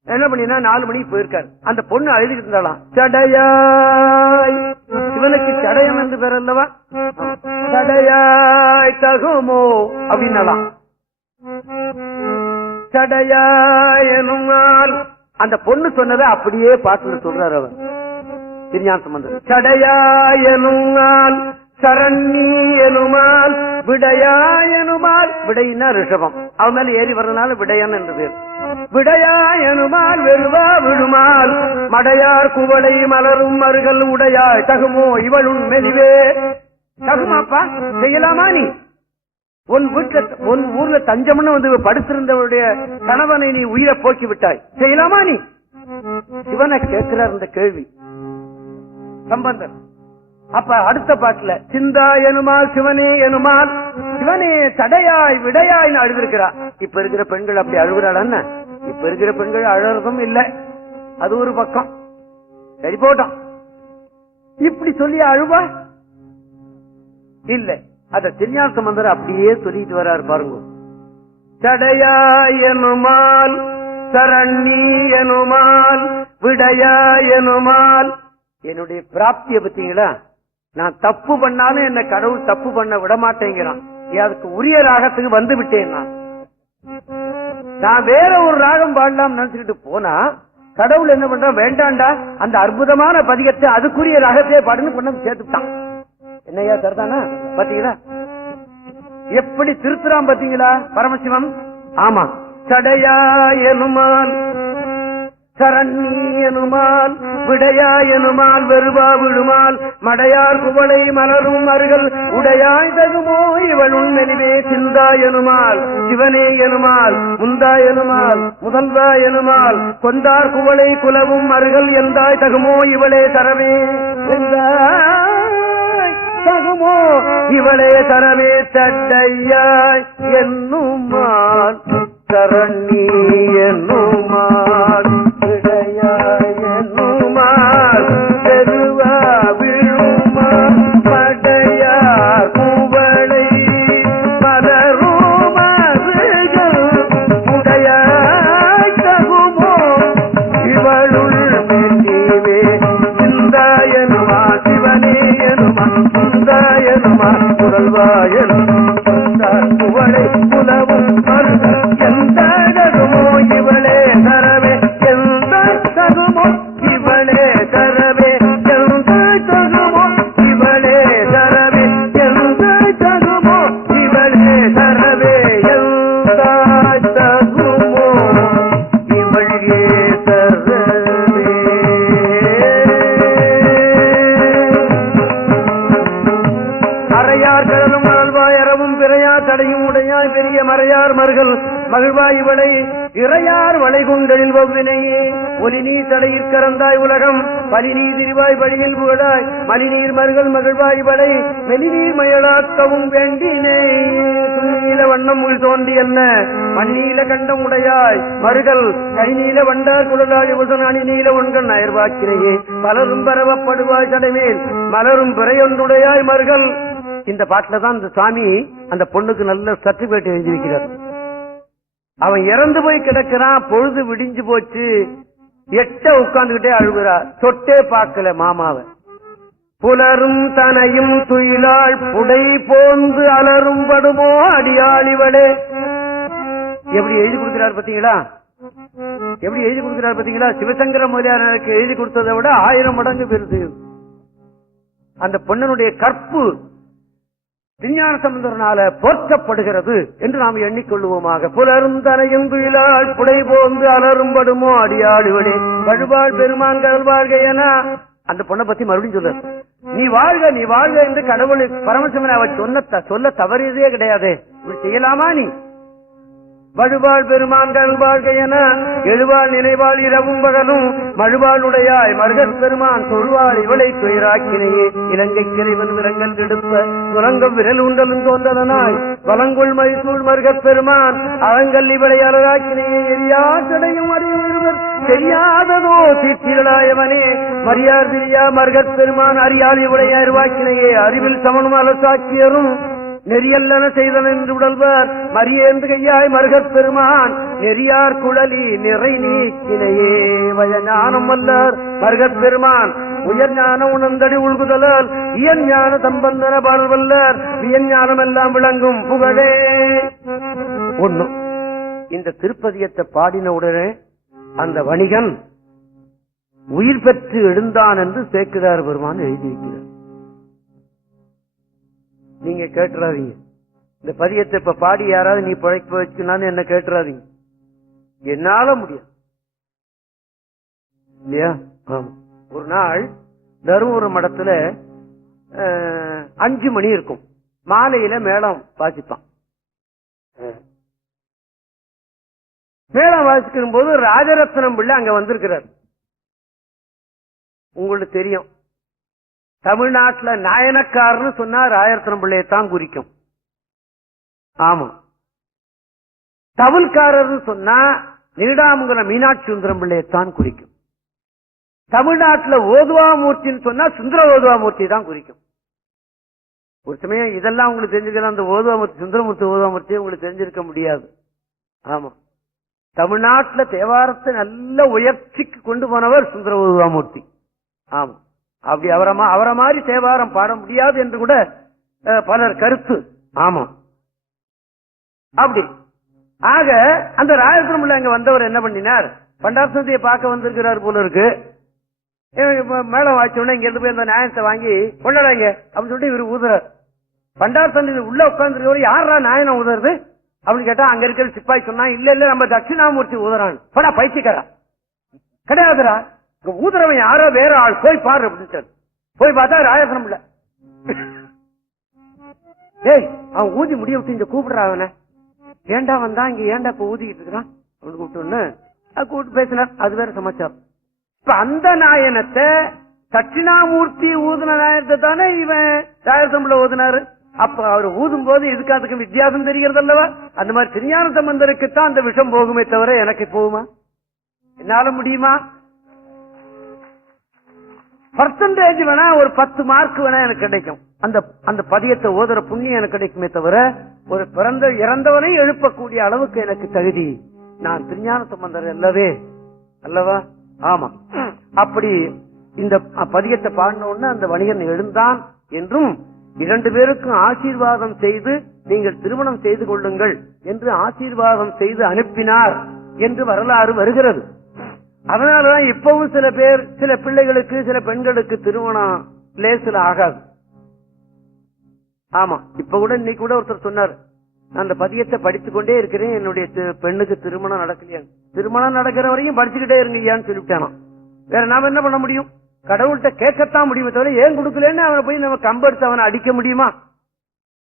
என்ன பண்ணினா 4 மணிக்கு போயிருக்காரு. அந்த பொண்ணு அழுதுகிட்டு இருந்தாலாம். சடையாய், சிவனுக்கு சடையம் என்று பேர் அல்லவா, சடையாய் தகுமோ அப்படின்னாலாம். சடையாய் எனுமால் அந்த பொண்ணு சொன்னதை அப்படியே பாட்டுல சொல்றாரு அவர் திருஞான சம்பந்தர். சடையாய் எனுமால் சரண்ணி எனுமால் விடையாய் எனுமால், விடையினா ரிஷபம், அவன் மேல ஏறி வர்றதுனால விடையான் என்று பேர். விடையாய் எனுமால் வெறுவா விடுமால் மடையார் குவளை மலரும் மருகல் உடையாய் தகுமோ இவளும் மெலிவே. தகுமாப்பா, செய்யலாமா நீ? உன் வீட்டுல உன் ஊர்ல தஞ்சம்னு வந்து படுத்திருந்தவருடைய கணவனை நீ உயிரை போக்கி விட்டாய், செய்யலாமா நீ? சிவனை கேட்கிறார் இந்த கேள்வி சம்பந்தர். அப்ப அடுத்த பாட்டுல சிந்தா எனுமால் சிவனே எனுமால், சிவனே தடையாய் விடையாய் அழுதிருக்கிறார். இப்ப இருக்கிற பெண்கள் அப்படி அழுகுறாள்? இப்ப இருக்கிற பெண்கள் அழறதும் இல்லை, அது ஒரு பக்கம், சரி போட்டோம். இப்படி சொல்லி அழுவா இல்லை. அத திருஞான சம்பந்தர் அப்படியே சொல்லிட்டு வர்றாரு பாருங்க. சடையாய் எனுமால் சரண்ணி எனுமால் விடையாய் எனுமால், என்னுடைய பிராப்திய பத்தீங்களா, நான் தப்பு பண்ணாலும் என்ன கடவுள் தப்பு பண்ண விட மாட்டேங்கிறான். அதுக்கு உரிய ராகத்துக்கு வந்து விட்டேன். நான் வேற ஒரு ராகம் பாடலாம் நினைச்சுட்டு போனா கடவுள் என்ன பண்றான், வேண்டாண்டா அந்த அற்புதமான பதிகத்தை அதுக்குரிய ராகத்தையே பாடுன்னு பண்ண சேர்த்துட்டான். என்னையா சரிதானா? பாத்தீங்களா எப்படி திருத்துறான் பாத்தீங்களா பரமசிவம்? ஆமா. சடையா எனுமால் சரண்ணி எனுமால் விடையாய் எனுமால் வெறுவா விடுமால் மடையார் குவளை மலரும் அருகல் உடையாய் தகுமோ இவளும் நெளிவே. சிந்தா எனுமால் சிவனே எனுமால் முந்தா எனுமால் முதல்வா எனுமால் கொந்தார் குவளை குலவும் அருகல் எந்தாய் தகுமோ இவளே தரவே. தகுமோ இவளே தரவே. சடையாய் என்னுமால் சரண்ணி என்னுமால் விடையாய் என்னுமால் பெருவா விழுமால் மடையார் குவளை மலரும் அருகல் உடையாய் தகுமோ இவளுள் மெல்லிவே. சிந்தா எனுமா சிவனே எனுமா முந்தா எனுமா குரல்வா எனுமா குவளை குலவும் எந்த தகுமோ இவளே தரவே. எந்த தகுமோ இவளே தரவே. எந்த தகுமோ இவளே தரவே. எந்த தகுமோ இவளே தரவே. எந்த தகுமோ இவளே தரவே. அறையார் கடலும் அல்வாய் அறவும் பிறையார் தடையும் உடையாய் பெரிய மறையார் மருகல் மகிழ்வாய் இவளை இறையார் வளைகுண்டலில் ஒவ்வினையே. ஒலிநீர் தடையிற் கறந்தாய் உலகம் பலிநீ திரிவாய் வழியில் புகழாய் மலிநீர் மருகல் மகிழ்வாய் இவளை மெலிநீர் மயலாக்கவும் வேண்டினே. துண்ணீல வண்ணம் உள் தோன்றி என்ன மண்ணீல கண்டம் உடையாய் மருகல் கைநீல வண்டார் குழலாய் உசன் அணிநீல ஒன்கண் அயர்வாக்கினையே. பலரும் பரவப்படுவாய் தடைமேல் மலரும் பிறையொன்றுடையாய் மருகல். இந்த பாட்டுல தான் இந்த சுவாமி அந்த பொண்ணுக்கு நல்ல சர்டிபிகேட் எழுதி வைக்கிறார். அவன் இறந்து போய் கிடக்கிறான், பொழுது விடிஞ்சு போச்சு, எட்ட உட்கார்ந்துகிட்டே அழுகுறா, தொட்டே பார்க்கல மாமாவை. புலரும் தனையும் துயிலாள் புடை போந்து அலரும் படுமோ அடியாளிவளே. எப்படி எழுதி கொடுக்கிறார் பாத்தீங்களா? எப்படி எழுதி கொடுக்கிறார் பாத்தீங்களா? சிவசங்கர முதலியாருக்கு எழுதி கொடுத்ததை விட 1000 மடங்கு பெருசு. அந்த பொண்ணனுடைய கற்பு விஞ்ஞான சம்பந்தனால போற்றப்படுகிறது என்று நாம் எண்ணிக்கொள்வோமாக. புலரும் தனையும் துயிலாள் புடை போந்து அலரும் படுமோ அடியாளுவனே வழுவாள் பெருமான் வாழ்க என அந்த பொண்ணை பத்தி மறுபடியும் சொல்ல, நீ வாழ்க நீ வாழ்க என்று கடவுளை பரமசிவன் அவ சொல்ல தவறியதே கிடையாது. இப்படி செய்யலாமா நீ? வழுவாள் பெருமான் வாழ்க என எழுவாள் நினைவாள் இரவும் பகலும் மழுவாளுடையாய் மருகப் பெருமான் தொழுவாள் இவளை துயராக்கினையே. இலங்கை கிரைவன் விரங்கல் எடுப்ப துரங்கம் விரல் உண்டலும் தோன்றலனாய் வலங்குள் மைசூழ் மருகப் பெருமான் அலங்கல் இவளை அழகாக்கினையே. எரியாசடையும் அறியும் இருவர் தெரியாததோ தீர்த்திரளாயவனே மரியார் திரியா மருகப் பெருமான் அறியாள் இவளை அருவாக்கினையே. அறிவில் சமனும் அலசாக்கியரும் நெறியல்லன செய்தன என்று உடல்வர் மரியேந்து கையாய் மருகப் பெருமான் நெறியார் குழலி நிறை நீக்கினையே வயஞானம் வல்லார் மருகப் பெருமான் உயர் ஞான உணர்ந்தடி உள்குதலால் இயன் ஞான சம்பந்தன பாடல் வல்லார் வியஞானம் எல்லாம் விளங்கும் புகழே. ஒண்ணு, இந்த திருப்பதியத்தை பாடின உடனே அந்த வணிகன் உயிர் பெற்று எழுந்தான் என்று சேக்கிழார் பெருமான் எழுதியிருக்கிறார். நீங்க கேட்டுறாதீங்க, இந்த பதியத்தை இப்ப பாடி யாராவது நீ பழைக்க வச்சுனான்னு என்ன கேட்டுறாதீங்க, என்னால முடியும் இல்லையா? ஒரு நாள் தருமபுரம் மடத்துல 5 மணி இருக்கும், மாலையில மேளம் வாசிப்பான். மேளம் வாசிக்கும் போது ராஜரத்னம் பிள்ளை அங்க வந்திருக்கிறார். உங்களுக்கு தெரியும், தமிழ்நாட்டுல நாயனக்காரன்னு சொன்னா ராஜரத்னம் பிள்ளையத்தான் குறிக்கும். ஆமா, தவில்காரர் சொன்னா நீடாமங்கலம் மீனாட்சி சுந்தரம் பிள்ளையத்தான் குறிக்கும். தமிழ்நாட்டுல ஓதுவாமூர்த்தின்னு சொன்னா சுந்தர ஓதுவாமூர்த்தி தான் குறிக்கும். ஒரு சமயம் இதெல்லாம் உங்களுக்கு தெரிஞ்சுக்கலாம், அந்த ஓதுவாமூர்த்தி சுந்தரமூர்த்தி ஓதுவாமூர்த்தி உங்களுக்கு தெரிஞ்சிருக்க முடியாது. ஆமா, தமிழ்நாட்டுல தேவாரத்தை நல்ல உயர்ச்சிக்கு கொண்டு போனவர் சுந்தர ஓதுவாமூர்த்தி. ஆமா, அப்படி அவரை மாதிரி தேவாரம் பாட முடியாது என்று கூட பலர் கருத்து. ஆமா, அப்படி ஆக அந்த ராஜபுரம்ல அங்க வந்தவர் என்ன பண்ணினார், பண்டாரசந்தியை பார்க்க வந்திருக்கிறார் போல இருக்கு. மேளம் வாய்ச்சோடனே இங்க இருந்து போய் அந்த நாயனத்தை வாங்கி கொண்டாடாங்க அப்படின்னு சொல்லிட்டு இவரு ஊதுறார். பண்டாரசந்தி உள்ள உட்கார்ந்து யாரா நாயனம் ஊதுறது அப்படின்னு கேட்டா அங்க இருக்கிற சிப்பாய் சொன்னா, இல்ல இல்ல நம்ம தட்சிணாமூர்த்தி ஊதுறான். படா பைத்தியக்காரா, கிடையாதுரா, ஊதுறவன் யாரோ வேற ஆள், போய் பாரு அப்படின்னு. போய் பார்த்தா ராஜபுரம் இல்ல. ஏய், அவன் ஊதி முடிய விட்டு இங்க கூப்பிடுறா, அவனை ஏண்டா வந்தா இங்க ஏண்டா இப்ப ஊதிக்கிட்டு இருக்கிறான் அப்படின்னு கூப்பிட்டோன்னு கூப்பிட்டு பேசினார். அது வேற சமாச்சாரம். இப்ப அந்த நாயனத்தை தட்சிணாமூர்த்தி ஊதுன நாயனத்தை தானே இவன் ராஜசம்பள ஊதுனாரு. அப்ப அவர் ஊதும் போது இதுக்கு அதுக்கு வித்தியாசம் தெரிகிறது அல்லவா? அந்த மாதிரி திருஞான சம்பந்தருக்குத்தான் அந்த விஷம் போகுமே தவிர எனக்கு போகுமா? என்னால முடியுமா? பர்சன்டேஜ் வேணா ஒரு 10 மார்க் வேணா எனக்கு கிடைக்கும். அந்த பதியத்தை ஓதுற புண்ணியம் எனக்கு கிடைக்குமே தவிர ஒரு இறந்தவனை எழுப்பக்கூடிய அளவுக்கு எனக்கு தகுதி நான் திருஞான சம்பந்தர் அல்லவே அல்லவா? ஆமா, அப்படி இந்த பதியத்தை பாடினோன்னு அந்த வணிகன் எழுந்தான் என்றும் 2 பேருக்கும் ஆசீர்வாதம் செய்து நீங்கள் திருமணம் செய்து கொள்ளுங்கள் என்று ஆசீர்வாதம் செய்து அனுப்பினார் என்று வரலாறு வருகிறது. அதனாலதான் இப்பவும் சில பேர் சில பிள்ளைகளுக்கு சில பெண்களுக்கு திருமணம் லேசில் ஆகாது. ஆமா, இப்ப கூட இன்னைக்கு கூட ஒருத்தர் சொன்னார், நான் அந்த பதியத்தை படித்துக் கொண்டே இருக்கிறேன், என்னுடைய பெண்ணுக்கு திருமணம் நடக்கலையா. திருமணம் நடக்கிற வரையும் படிச்சுக்கிட்டே இருங்கய்யான்னு சொல்லிவிட்டானா. வேற நாம என்ன பண்ண முடியும்? கடவுள்கிட்ட கேட்கத்தான் முடியுமே தவிர ஏன் கொடுக்கலன்னு அவனை போய் நம்ம கம்பெடுத்து அவனை அடிக்க முடியுமா?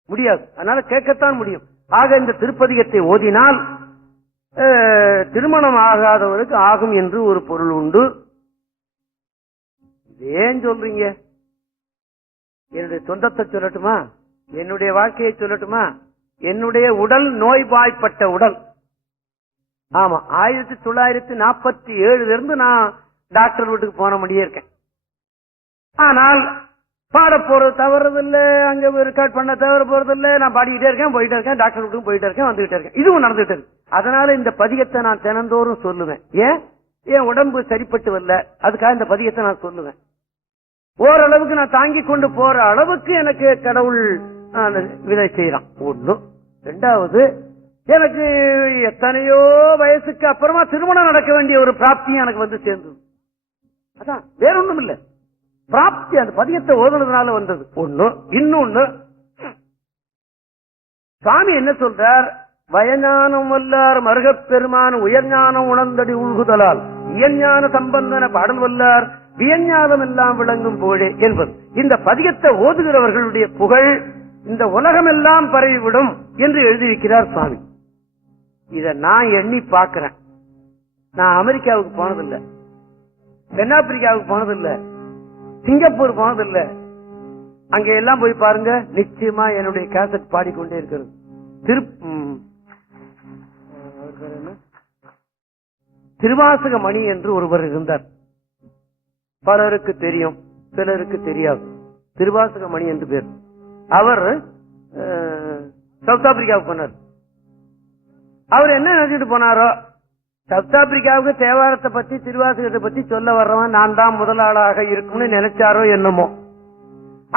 முடியாது. அதனால கேட்கத்தான் முடியும். ஆக இந்த திருப்பதிகத்தை ஓதினால் திருமணம் ஆகாதவருக்கு ஆகும் என்று ஒரு பொருள் உண்டு. ஏன் சொல்றீங்க? என்னுடைய சொந்தத்தை சொல்லட்டுமா? என்னுடைய வாழ்க்கையை சொல்லட்டுமா? என்னுடைய உடல் நோய்வாய்ப்பட்ட உடல். ஆமா, 1947 இருந்து நான் டாக்டர் வீட்டுக்கு போன முடியே இருக்கேன். ஆனால் பாட போறது தவறதில்லை, அங்க ரெக்கார்ட் பண்ண தவற போறதில்லை. நான் பாடிக்கிட்டே இருக்கேன், போயிட்டே இருக்கேன், டாக்டர் வீட்டுக்கு போயிட்டே இருக்கேன், வந்துகிட்டே இருக்கேன். இதுவும் நடந்துட்டு இருக்கு. அதனால இந்த பதியத்தை நான் தினந்தோறும் சொல்லுவேன். ஏன் உடம்பு சரிப்பட்டு வரல, அதுக்காக இந்த பதியத்தை நான் சொல்லுவேன். ஓரளவுக்கு நான் தாங்கி கொண்டு போற அளவுக்கு எனக்கு கடவுள் விதை செய்யறான். ஒண்ணு. 2வது, எனக்கு எத்தனையோ வயசுக்கு அப்புறமா திருமணம் நடக்க வேண்டிய ஒரு பிராப்தியும் எனக்கு வந்து சேர்ந்தது. அதான், வேற ஒண்ணும் இல்ல, பிராப்தி அந்த பதியத்தை ஓதுனதுனால வந்தது. ஒண்ணு. இன்னொன்னு, சுவாமி என்ன சொல்றார்? வயஞானம் வல்லார் மருகப் பெருமான் உயர்ஞானம் உணர்ந்தடி உள்குதலால் இயஞ்ஞான சம்பந்தன பாடல் வல்லார் வியஞ்ஞானம் எல்லாம் விளங்கும் புகழே என்பது. இந்த பதியத்தை ஓதுகிறவர்களுடைய புகழ் இந்த உலகம் எல்லாம் பரவிவிடும் என்று எழுதியிருக்கிறார் சுவாமி. இத நான் எண்ணி பார்க்கிறேன். நான் அமெரிக்காவுக்கு போனதில்லை, தென்னாப்பிரிக்காவுக்கு போனதில்லை, சிங்கப்பூர் போனதில்லை. அங்க எல்லாம் போய் பாருங்க, நிச்சயமா என்னுடைய கேசட் பாடிக்கொண்டே இருக்கிறது. திருவாசக மணி என்று ஒருவர் இருந்தார். பலருக்கு தெரியும், சிலருக்கு தெரியாது. திருவாசக மணி என்று பேர். அவர் சவுத் ஆப்பிரிக்காவுக்கு போனார். அவர் என்ன நினைச்சிட்டு போனாரோ, சவுத் ஆப்பிரிக்காவுக்கு தேவாரத்தை பத்தி திருவாசகத்தை பத்தி சொல்ல வர்றவன் நான் தான் முதலாளாக இருக்கும்னு நினைச்சாரோ என்னமோ.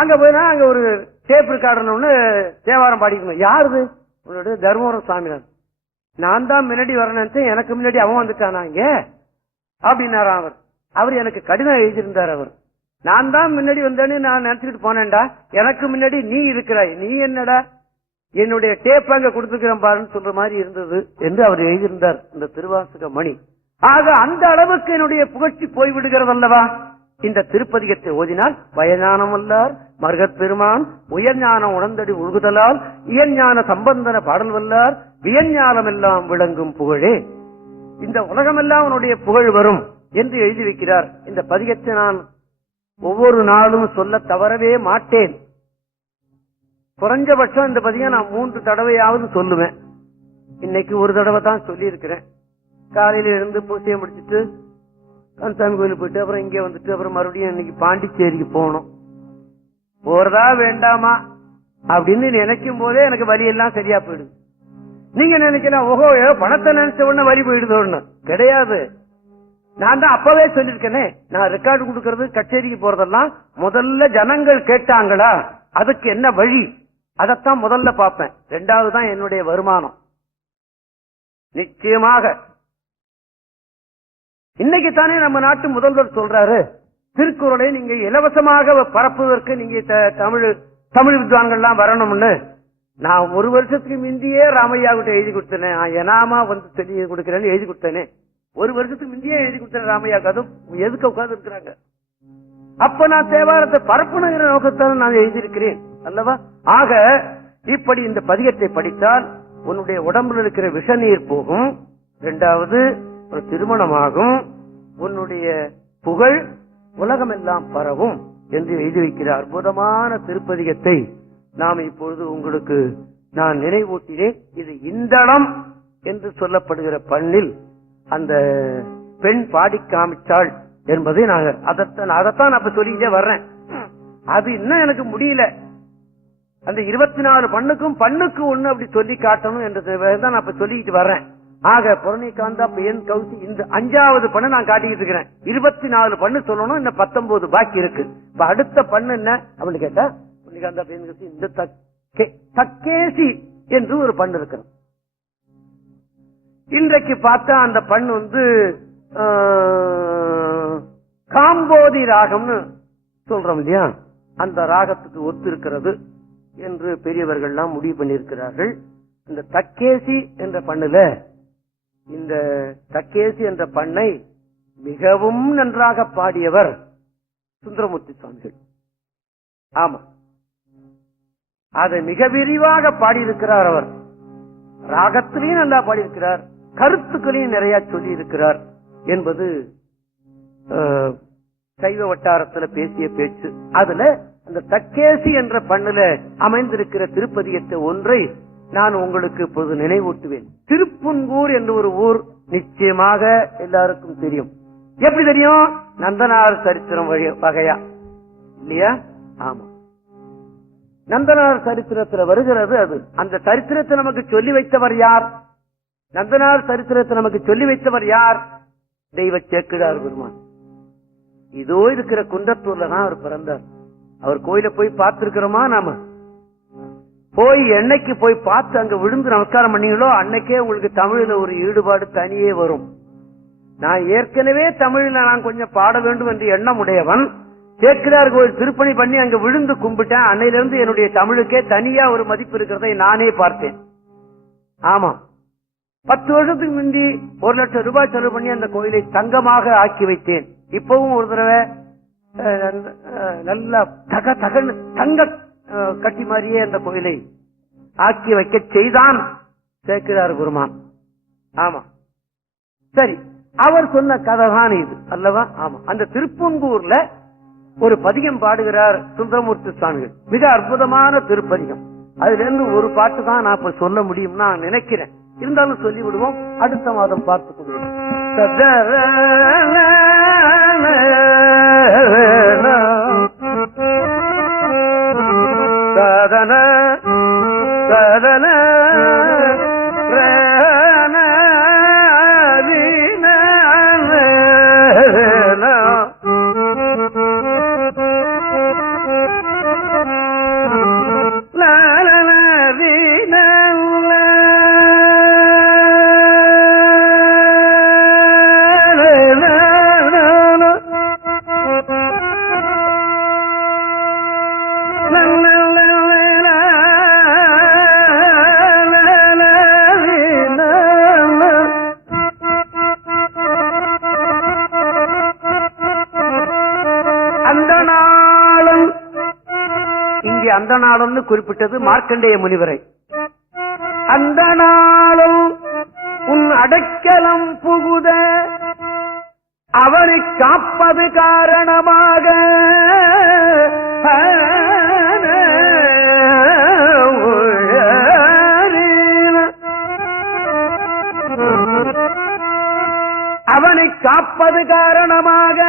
அங்க போயினா அங்க ஒரு டேப் ரெக்கார்டர்னு தேவாரம் பாடிக்கணும். யாருது? உன்னோட தர்மபுரம் சுவாமிநாதன். நான் தான் முன்னாடி வரணும்னு எனக்கு முன்னாடி அவன் வந்துட்டானா இங்க அப்படின்னாரா அவர். அவர் எனக்கு கடிதம் எழுதியிருந்தார். அவர் நான் தான் முன்னாடி வந்தேன்னு நான் நினைச்சுட்டு போனேன்டா, எனக்கு முன்னாடி நீ இருக்கிறாய், நீ என்னடா என்னுடைய டேப் அங்க கொடுத்துக்கிறேன் பாருன்னு சொல்ற மாதிரி இருந்தது என்று அவர் எழுதியிருந்தார் இந்த திருவாசக மணி. ஆக அந்த அளவுக்கு என்னுடைய புகழ்ச்சி போய்விடுகிறது அல்லவா. இந்த திருப்பதிகத்தை ஓதினால் வயஞானம் வல்லார் மருகப் பெருமான் உயர்ஞானம் உணர்ந்தடி உழுகுதலால் இயஞ்ஞான சம்பந்தன பாடல் வல்லார் வியஞ்ஞானம் எல்லாம் விளங்கும் புகழே, இந்த உலகமெல்லாம் அவனுடைய புகழ் வரும் என்று எழுதி வைக்கிறார். இந்த பதிகத்தை நான் ஒவ்வொரு நாளும் சொல்ல தவறவே மாட்டேன். குறைஞ்சபட்சம் இந்த பதிகம் நான் 3 தடவையாவது சொல்லுவேன். இன்னைக்கு ஒரு தடவை தான் சொல்லி இருக்கிறேன். காலையில இருந்து பூஜையை முடிச்சுட்டு கந்தசாமி கோயிலுக்கு போயிட்டு அப்புறம் இங்கே வந்துட்டு அப்புறம் மறுபடியும் இன்னைக்கு பாண்டிச்சேரிக்கு போகணும். போறதா வேண்டாமா அப்படின்னு நினைக்கும் போதே எனக்கு வலி எல்லாம் சரியா போயிடுது. நீங்க நினைக்கலாம் ஓஹோ ஏதோ பணத்தை நினைச்ச உடனே வலி போயிடுதோன்னு. கிடையாது. நான் தான் அப்பவே சொல்லிருக்கேனே, நான் ரெக்கார்டு கொடுக்கறது கச்சேரிக்கு போறதெல்லாம் முதல்ல ஜனங்கள் கேட்டாங்களா, அதுக்கு என்ன வழி, அதைத்தான் முதல்ல பார்ப்பேன். 2வது தான் என்னுடைய வருமானம். நிச்சயமாக இன்னைக்கு தானே நம்ம நாட்டு முதல்வர் சொல்றாரு, திருக்குறளை நீங்க இலவசமாக பரப்புவதற்கு நீங்க தமிழ் வித்வான்கள்லாம் வரணும்னு. நான் 1 வருஷத்துக்கு முந்தையே ராமையா கிட்ட எழுதி கொடுத்தேனே, எனாமா வந்து தெரிய கொடுக்கிறேன்னு எழுதி கொடுத்தேனே. 1 வருஷத்துக்கு முந்தையே எழுதி கொடுத்தேன் ராமையாக்கு. அதுவும் எதுக்கு உட்கார்ந்து இருக்கிறாங்க. அப்ப நான் தேவாரத்தை பரப்புணுங்கிற நோக்கத்தால் நான் எழுதியிருக்கிறேன் அல்லவா. ஆக இப்படி இந்த பதிகத்தை படித்தால் உன்னுடைய உடம்புல இருக்கிற விஷநீர் போகும். 2வது திருமணமாகும். உன்னுடைய புகழ் உலகமெல்லாம் பரவும் என்று எழுதி வைக்கிற அற்புதமான திருப்பதிகத்தை நாம் இப்பொழுது உங்களுக்கு நான் நினைவூட்டினேன். இது இந்தளம் என்று சொல்லப்படுகிற பண்ணில் அந்த பெண் பாடி காமிச்சாள் என்பதை நான் அதைத்தான் அப்ப சொல்லிக்கிட்டே வர்றேன். அது இன்னும் எனக்கு முடியல. அந்த 24 பண்ணுக்கு ஒண்ணு அப்படி சொல்லி காட்டணும் என்றதை தான் நான் இப்ப சொல்லிக்கிட்டு வர்றேன். ஆக புரணி காந்தா பெண் கௌசி இந்த 5வது பண்ண நான் காட்டிக்கிட்டு இருக்கிறேன். 24 பண்ணு சொல்லணும், இன்னும் 19 பாக்கி இருக்கு. இப்ப அடுத்த பண்ணு என்ன அப்படின்னு கேட்டா புரணி காந்தா பெண் கௌசி இந்த தக்கேசி என்று ஒரு பண்ணு இருக்கிறது. இன்றைக்கு பார்த்தா அந்த பண்ணு வந்து காம்போதி ராகம்னு சொல்றோம் இல்லையா, அந்த ராகத்துக்கு ஒத்து இருக்கிறது என்று பெரியவர்கள்லாம் முடிவு பண்ணியிருக்கிறார்கள். இந்த தக்கேசி என்ற பண்ணுல இந்த தக்கேசி என்ற பண்ணை மிகவும் நன்றாக பாடியவர் சுந்தரமூர்த்தி சுவாமிகள். ஆமா, அதை மிக விரிவாக பாடியிருக்கிறார். அவர் ராகத்திலையும் நல்லா பாடியிருக்கிறார், கருத்துக்களையும் நிறைய சொல்லி இருக்கிறார் என்பது சைவ வட்டாரத்துல பேசிய பேச்சு. அதுல அந்த தக்கேசி என்ற பண்ணுல அமைந்திருக்கிற திருப்பதிகத்தை ஒன்றை நான் உங்களுக்கு இப்போது நினைவூட்டுவேன். திருப்புன்கூர் என்று ஒரு ஊர் நிச்சயமாக எல்லாருக்கும் தெரியும். எப்படி தெரியும்? நந்தனார் சரித்திரம் வகையா இல்லையா? ஆமா, நந்தனார் சரித்திரத்தில் வருகிறது அது. அந்த சரித்திரத்தை நமக்கு சொல்லி வைத்தவர் யார்? நந்தனார் சரித்திரத்தை நமக்கு சொல்லி வைத்தவர் யார்? தெய்வ சேக்கிழார் பெருமான். இதோ இருக்கிற குன்றத்தூர்ல தான் அவர் பிறந்தார். அவர் கோயில போய் பார்த்திருக்கிறோமா? நாம போய் என்னைக்கு போய் பார்த்து அங்க விழுந்து நமஸ்காரம் பண்ணீங்களோ அன்னைக்கே உங்களுக்கு தமிழ்ல ஒரு ஈடுபாடு தனியே வரும். நான் ஏற்கனவே தமிழ்ல நான் கொஞ்சம் பாட வேண்டும் என்று எண்ணம் உடையவன். சேக்கிழார் கோயில் திருப்பணி பண்ணி அங்க விழுந்து கும்பிட்டேன். அன்னையிலிருந்து என்னுடைய தமிழுக்கே தனியா ஒரு மதிப்பு இருக்கிறதை நானே பார்த்தேன். ஆமா, 10 வருஷத்துக்கு முந்தி 1 லட்சம் ரூபாய் செலவு பண்ணி அந்த கோயிலை தங்கமாக ஆக்கி வைத்தேன். இப்பவும் ஒரு தடவை நல்ல தங்க கட்டி மாதிரியே அந்த கோயிலை ஆக்கி வைக்க செய்தான் சேக்கிழார் பெருமான். ஆமா, சரி, அவர் சொன்ன கதை தான் இது அல்லவா? ஆமா, அந்த திருப்பூங்கூர்ல ஒரு பதிகம் பாடுகிறார் சுந்தரமூர்த்தி சுவாமிகள். மிக அற்புதமான திருப்பதிகம். அதுல இருந்து ஒரு பாட்டு தான் நான் இப்ப சொல்ல முடியும் நான் நினைக்கிறேன். இருந்தாலும் சொல்லி விடுவோம், அடுத்த மாதம் பார்த்துக் கொள்வோம். சதன சதன அந்த நாளன்னு குறிப்பிட்டது மார்க்கண்டேய முனிவரை. அந்த நாளும் உன் அடைக்கலம் புகுத அவரை காப்பது காரணமாக அவனை காப்பது காரணமாக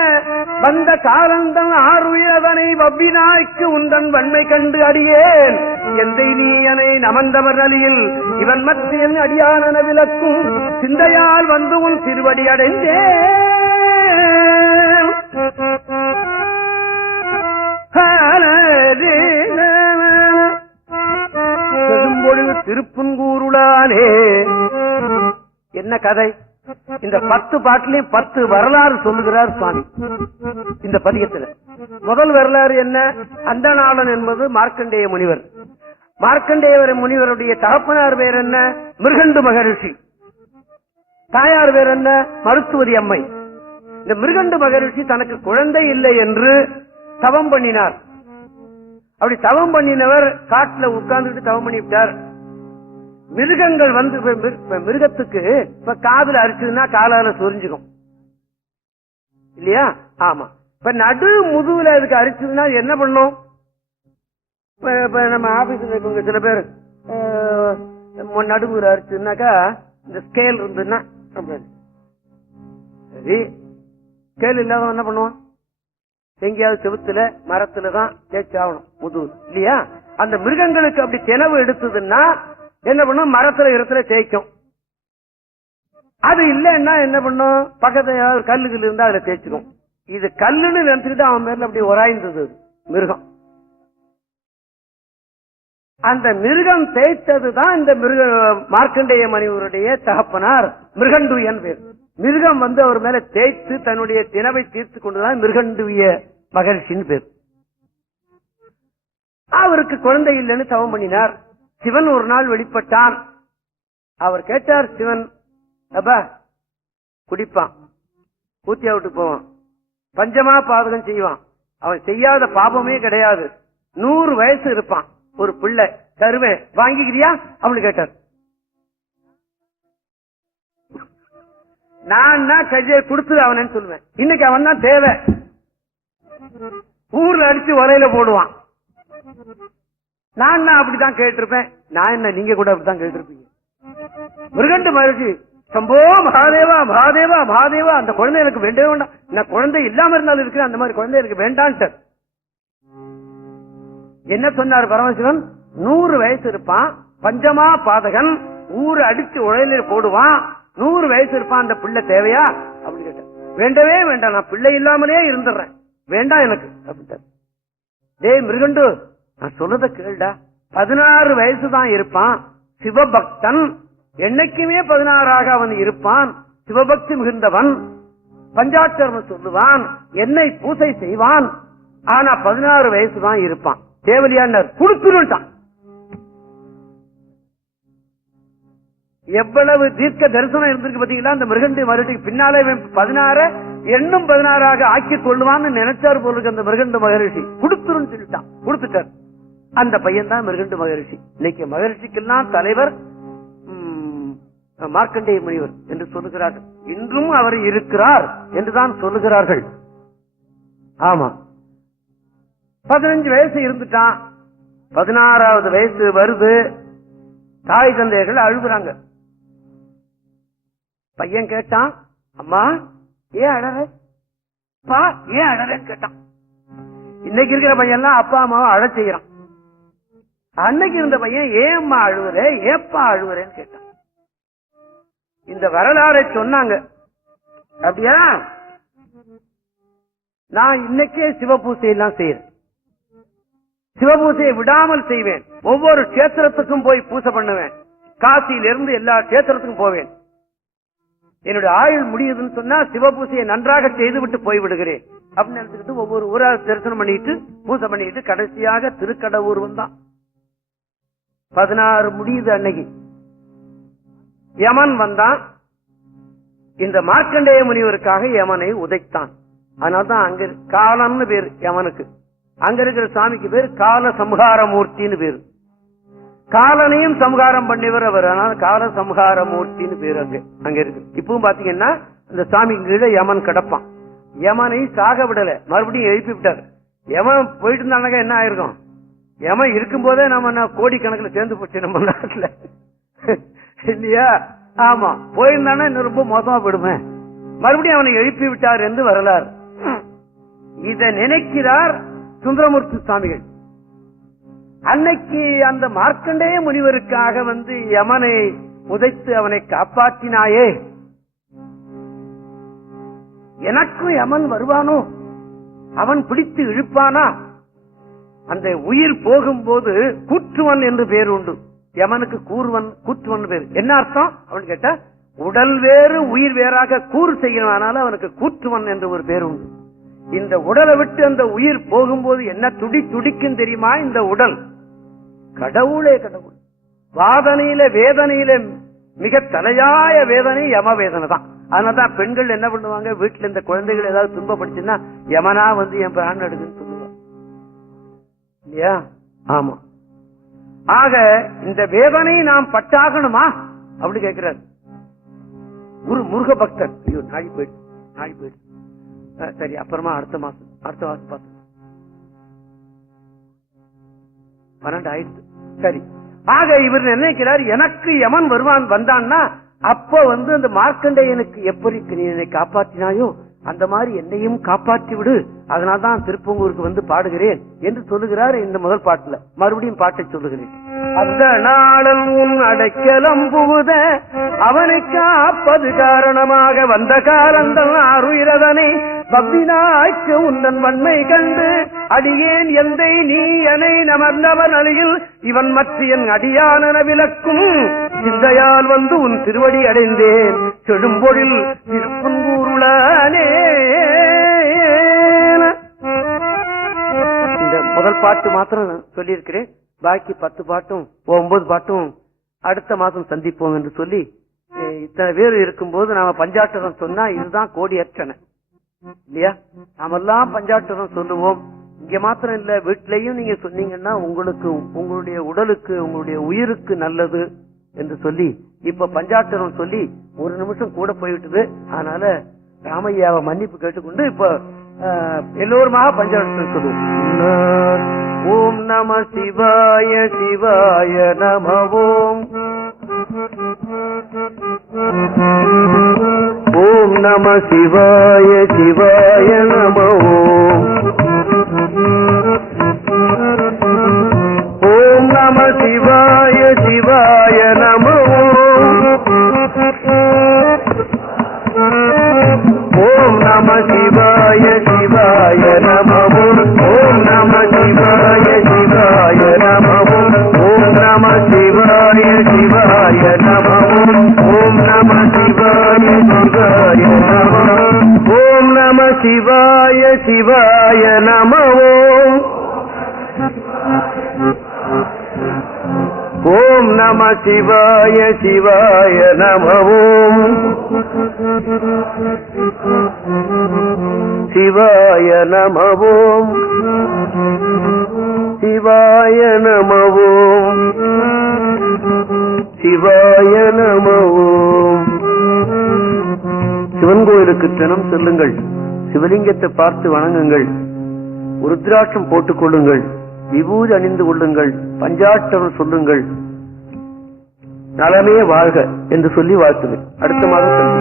வந்த காலந்தன் ஆறுயவனை வவ்வினாய்க்கு உந்தன் வன்மை கண்டு அடியேன் எந்தை நீயனை நமந்தவர் அலியில் இவன் மத்தியன் அடியான விளக்கும் சிந்தையால் வந்து உன் திருவடி அடைந்தேன். பெரும்பொழிவு திருப்புங்கூருளானே. என்ன கதை? இந்த 10 பாட்டிலையும் 10 வரலாறு சொல்லுகிறார் சுவாமி இந்த பதிகத்தில். முதல் வரலாறு என்ன? அந்த நாளன் என்பது மார்க்கண்டேய முனிவர். மார்க்கண்டேய முனிவருடைய தகப்பனார் பேர் என்ன? மிருகண்டு மகரிஷி. தாயார் பேர் என்ன? மருத்துவதி அம்மை. இந்த மிருகண்டு மகரிஷி தனக்கு குழந்தை இல்லை என்று தவம் பண்ணினார். அப்படி தவம் பண்ணினவர் காட்டுல உட்கார்ந்துட்டு தவம் பண்ணிவிட்டார். மிருகங்கள் வந்து மிருகத்துக்கு இப்ப காதுல அரிச்சதுன்னா காலால சொரிஞ்சுக்கும் இல்லையா? ஆமா. இப்ப நடு முதுகுல அதுக்கு அரிச்சதுன்னா என்ன பண்ணும்? நம்ம ஆபீஸ்ல இருக்கவங்க சில பேர் நடுமுறை அரிச்சதுனாக்கா இந்த ஸ்கேல் இருந்ததுன்னா சரி, ஸ்கேல் இல்லாத என்ன பண்ணுவான்? எங்கேயாவது செவுத்துல மரத்துலதான் தேய்ச்சி ஆகணும் முதுகு இல்லையா? அந்த மிருகங்களுக்கு அப்படி செலவு எடுத்ததுன்னா என்ன பண்ணும்? மரத்துல இடத்துல தேய்க்கும். அது இல்லைன்னா என்ன பண்ணும்? பக்கத்துல கல்லுகள் இருந்தா அதுல தேய்ச்சிக்கும். இது கல்லுன்னு நினைச்சுக்கிட்டு அவன் மேல அப்படி உராய்ந்தது மிருகம். அந்த மிருகம் தேய்த்ததுதான் இந்த மார்க்கண்டேய முனிவருடைய தகப்பனார் மிருகண்டுயன் பேர். மிருகம் வந்து அவர் மேல தேய்த்து தன்னுடைய தினவை தீர்த்து கொண்டுதான் மிருகண்டுய மகர்ஷின்னு பேர். அவருக்கு குழந்தை இல்லைன்னு தவம் பண்ணினார். சிவன் ஒரு நாள் வெளிப்பட்டான். அவர் கேட்டார், சிவன் அப்பா குடிப்பான், கூத்தியா விட்டு போவான், பஞ்சமா பாதகம் செய்வான், அவன் செய்யாத பாபமே கிடையாது, 100 வயசு இருப்பான், ஒரு பிள்ளை தருவேன், வாங்கிக்கிறியா அப்படின்னு கேட்டார். நான் கையை கொடுத்து அவனு சொல்லுவேன். இன்னைக்கு அவன் தான் தேவை. ஊர்ல அடிச்சு வலையில போடுவான். நான் அப்படித்தான் கேட்டிருப்பேன். நான் என்ன, நீங்க கூட அப்படித்தான் கேட்டிருப்பீங்க. மிருகண்டு மகிழ்ச்சி சம்போ மகாதேவா மகாதேவா மகாதேவா, அந்த குழந்தை எனக்கு வேண்டவே வேண்டாம், நான் குழந்தை இல்லாம இருந்தாலும் இருக்கிறேன், அந்த மாதிரி குழந்தை எனக்கு வேண்டான்ட்டு. என்ன சொன்னார் பரமசிவன்? 100 வயசு இருப்பான், பஞ்சமா பாதகன், ஊரு அடிச்சு உழையில போடுவான், 100 வயசு இருப்பான், அந்த பிள்ளை தேவையா அப்படின்னு கேட்டேன். வேண்டவே வேண்டாம், நான் பிள்ளை இல்லாமலே இருந்துடுறேன், வேண்டாம் எனக்கு அப்படின்ட்டு. டேய் மிருகண்டு, நான் சொல்றத கேளுடா, 16 வயசுதான் இருப்பான், சிவபக்தன், என்னைக்குமே 16ஆக அவன் இருப்பான், சிவபக்தி மிகுந்தவன், பஞ்சாட்சரம் சொல்லுவான், என்னை பூசை செய்வான், ஆனா 16 வயசுதான் இருப்பான், தேவலியார் குடுத்துருட்டான். எவ்வளவு தீர்க்க தரிசனம் இருந்திருக்கு பாத்தீங்களா? அந்த மிருகண்டி மகரிஷிக்கு பின்னாலே 16 எண்ணும் 16ஆக ஆக்கிக் கொள்ளுவான்னு நினைச்சார் போல அந்த மிருகண்ட மகரிஷி. குடுத்துருன்னு சொல்லிட்டான், கொடுத்துட்டார். அந்த பையன் தான் மிருகண்ட மகரிஷி. இன்னைக்கு மகரிஷிக்கெல்லாம் தலைவர் மார்க்கண்டேய முனிவர் என்று சொல்லுகிறார்கள். இன்றும் அவர் இருக்கிறார் என்றுதான் சொல்லுகிறார்கள். ஆமா, 15 வயசு இருந்துட்டான், 16வது வயசு வருது, தாய் தந்தையர்கள் அழுகுறாங்க. பையன் கேட்டான், அம்மா ஏன் அழற, பா ஏன் அழறன்னு கேட்டான். இன்னைக்கு இருக்கிற பையன்லாம் அப்பா அம்மாவை அழ செய்யறான். அன்னைக்கு இருந்த பையன் ஏம்மா அழுவுற, ஏப்பா அழுவுறேன்னு கேட்டான். இந்த வரலாறை சொன்னாங்க. அப்படியா? நான் இன்னைக்கே சிவபூசை எல்லாம் செய்யறேன், சிவபூசையை விடாமல் செய்வேன், ஒவ்வொரு கஷேத்திரத்துக்கும் போய் பூசை பண்ணுவேன், காசியிலிருந்து எல்லா கஷேத்திரத்துக்கும் போவேன். என்னுடைய ஆயுள் முடியுதுன்னு சொன்னா சிவபூசையை நன்றாக செய்துவிட்டு போய்விடுகிறேன் அப்படின்னு நினைச்சுக்கிட்டு ஒவ்வொரு ஊரா தரிசனம் பண்ணிட்டு பூசை பண்ணிட்டு கடைசியாக திருக்கடவுர் வந்தான். 16 முடியுது அன்னைக்கு. யமன் வந்தான். இந்த மார்க்கண்டேய முனிவருக்காக யமனை உதைத்தான். அதனால்தான் அங்க காலம்னு பேர் யமனுக்கு. அங்க இருக்கிற சாமிக்கு பேர் கால சம்ஹாரமூர்த்தின்னு பேரு. காலனையும் சம்ஹாரம் பண்ணிவர் அவர், அதனால கால சம்ஹாரமூர்த்தின்னு பேரு அங்க இருக்கு. இப்பவும் பாத்தீங்கன்னா அந்த சாமி கீழே யமன் கிடப்பான். யமனை சாக விடல, மறுபடியும் எழுப்பி விட்டார். யமன் போயிட்டு இருந்தாங்க என்ன ஆயிருக்கும்? யமன் இருக்கும் போதே நம்ம கோடிக்கணக்கில் சேர்ந்து போச்சு நம்ம நாட்டுல இல்லையா? ஆமா, போயிருந்தானே இன்னும் ரொம்ப மோசமா போயிடுமே. மறுபடியும் அவனை எழுப்பி விட்டார் என்று வரலாறு. இதை நினைக்கிறார் சுந்தரமூர்த்தி சுவாமிகள். அன்னைக்கு அந்த மார்க்கண்டேய முனிவருக்காக வந்து யமனை உதைத்து அவனை காப்பாற்றினாயே, எனக்கும் யமன் வருவானோ, அவன் பிடித்து இழுப்பானா? அந்த உயிர் போகும்போது கூற்றுவன் என்று பேர் உண்டு. யமனுக்கு கூற்றுவன் பேர். என்ன அர்த்தம் அப்படின்னு கேட்டா, உடல் வேறு உயிர் வேறாக கூறு செய்யறதுனால அவனுக்கு கூற்றுவன் என்று ஒரு பேர் உண்டு. இந்த உடலை விட்டு அந்த உயிர் போகும்போது என்ன துடிக்கும் தெரியுமா? இந்த உடல் கடவுளே கடவுள். வாதனையில வேதனையில மிக தலையாய வேதனை யம வேதனை தான். அதனாலதான் பெண்கள் என்ன பண்ணுவாங்க, வீட்டுல இந்த குழந்தைகள் ஏதாவது துன்பப்படுச்சுன்னா யமனா வந்து என் பிராணம் எடுக்குன்னு சொல்லுவாங்க இல்லையா? ஆமா. ஆக இந்த வேதனை நாம் பட்டாகணுமா அப்படி கேட்கிறார் ஒரு முருக பக்தர். ஐயோ நாடி போயிட்டு சரி, அப்புறமா அடுத்த மாசம் பார்த்து 12 ஆயிடுச்சு. சரி, ஆக இவர் நினைக்கிறார், எனக்கு யமன் வந்தான்னா அப்ப வந்து அந்த மார்க்கண்டேயனுக்கு எப்படி நீ என்னை காப்பாற்றினாயோ அந்த மாதிரி என்னையும் காப்பாற்றி விடு, அதனால்தான் திருப்பங்கூருக்கு வந்து பாடுகிறேன் என்று சொல்லுகிறார் இந்த முதல் பாட்டுல. மறுபடியும் பாட்டை சொல்லுகிறேன். அந்த நாளன் உன் அடைக்கலம் புகுத அவனை காப்பது காரணமாக வந்த காலந்தன் ஆறுயிரதனை பவ்வினாய்க்கு உந்தன் வன்மை கண்டு அடியேன் எந்தை நீ எனை நமர்ந்தவன் அழியில் இவன் மற்ற என் அடியான விளக்கும் சிந்தையால் வந்து உன் திருவடி அடைந்தேன் செழும்பொழில் திருப்பங்கூருளானே. இந்த முதல் பாட்டு மாத்திரம் சொல்லியிருக்கிறேன். பாக்கி 10 பாட்டும் 9 பாட்டும் அடுத்த மாசம் சந்திப்போம் என்று சொல்லி, இத்தனை பேர் இருக்கும்போது நாம பஞ்சாட்சரம் சொன்னா இதுதான் கோடி அர்ச்சனை இல்லையா? நாமெல்லாம் பஞ்சாட்சரம் சொல்லுவோம். இங்க மாத்திரம் இல்ல, வீட்டிலையும் நீங்க சொன்னீங்கன்னா உங்களுக்கு, உங்களுடைய உடலுக்கு, உங்களுடைய உயிருக்கு நல்லது என்று சொல்லி இப்ப பஞ்சாட்சரம் சொல்லி 1 நிமிஷம் கூட போய்விட்டது. அதனால ராமையாவை மன்னிப்பு கேட்டுக்கொண்டு இப்ப எல்லோருமாக பஞ்சாட்சரம் சொல்லுவோம். ஓம் நம சிவாய சிவாய நம ஓம். ஓம் நம சிவாய சிவாய நம ஓம். ஓம் நம சிவாய சிவாய நம ஓம். ஓம் நம சிவாய சிவாய நம ஓம். ஓம் நம சிவாய சிவாய நம ஓம். ஓம் நம சிவாய சிவாய நம ஓம். ஓம் நம சிவாய சிவாய நம. ஓம் நம சிவாய சிவாய நம ஓம். ஓம் நம சிவாய சிவாய நம ஓம். சிவாய நம ஓம். சிவாய நம ஓம். சிவாய நம ஓம். சிவன் கோயிலுக்கு தினம் செல்லுங்கள், சிவலிங்கத்தை பார்த்து வணங்குங்கள், ருத்ராட்சம் போட்டுக் கொள்ளுங்கள், விபூதி அணிந்து கொள்ளுங்கள், பஞ்சாட்சரம் சொல்லுங்கள், நலமே வாழ்க என்று சொல்லி வாழ்த்துவேன். அடுத்த மாதம்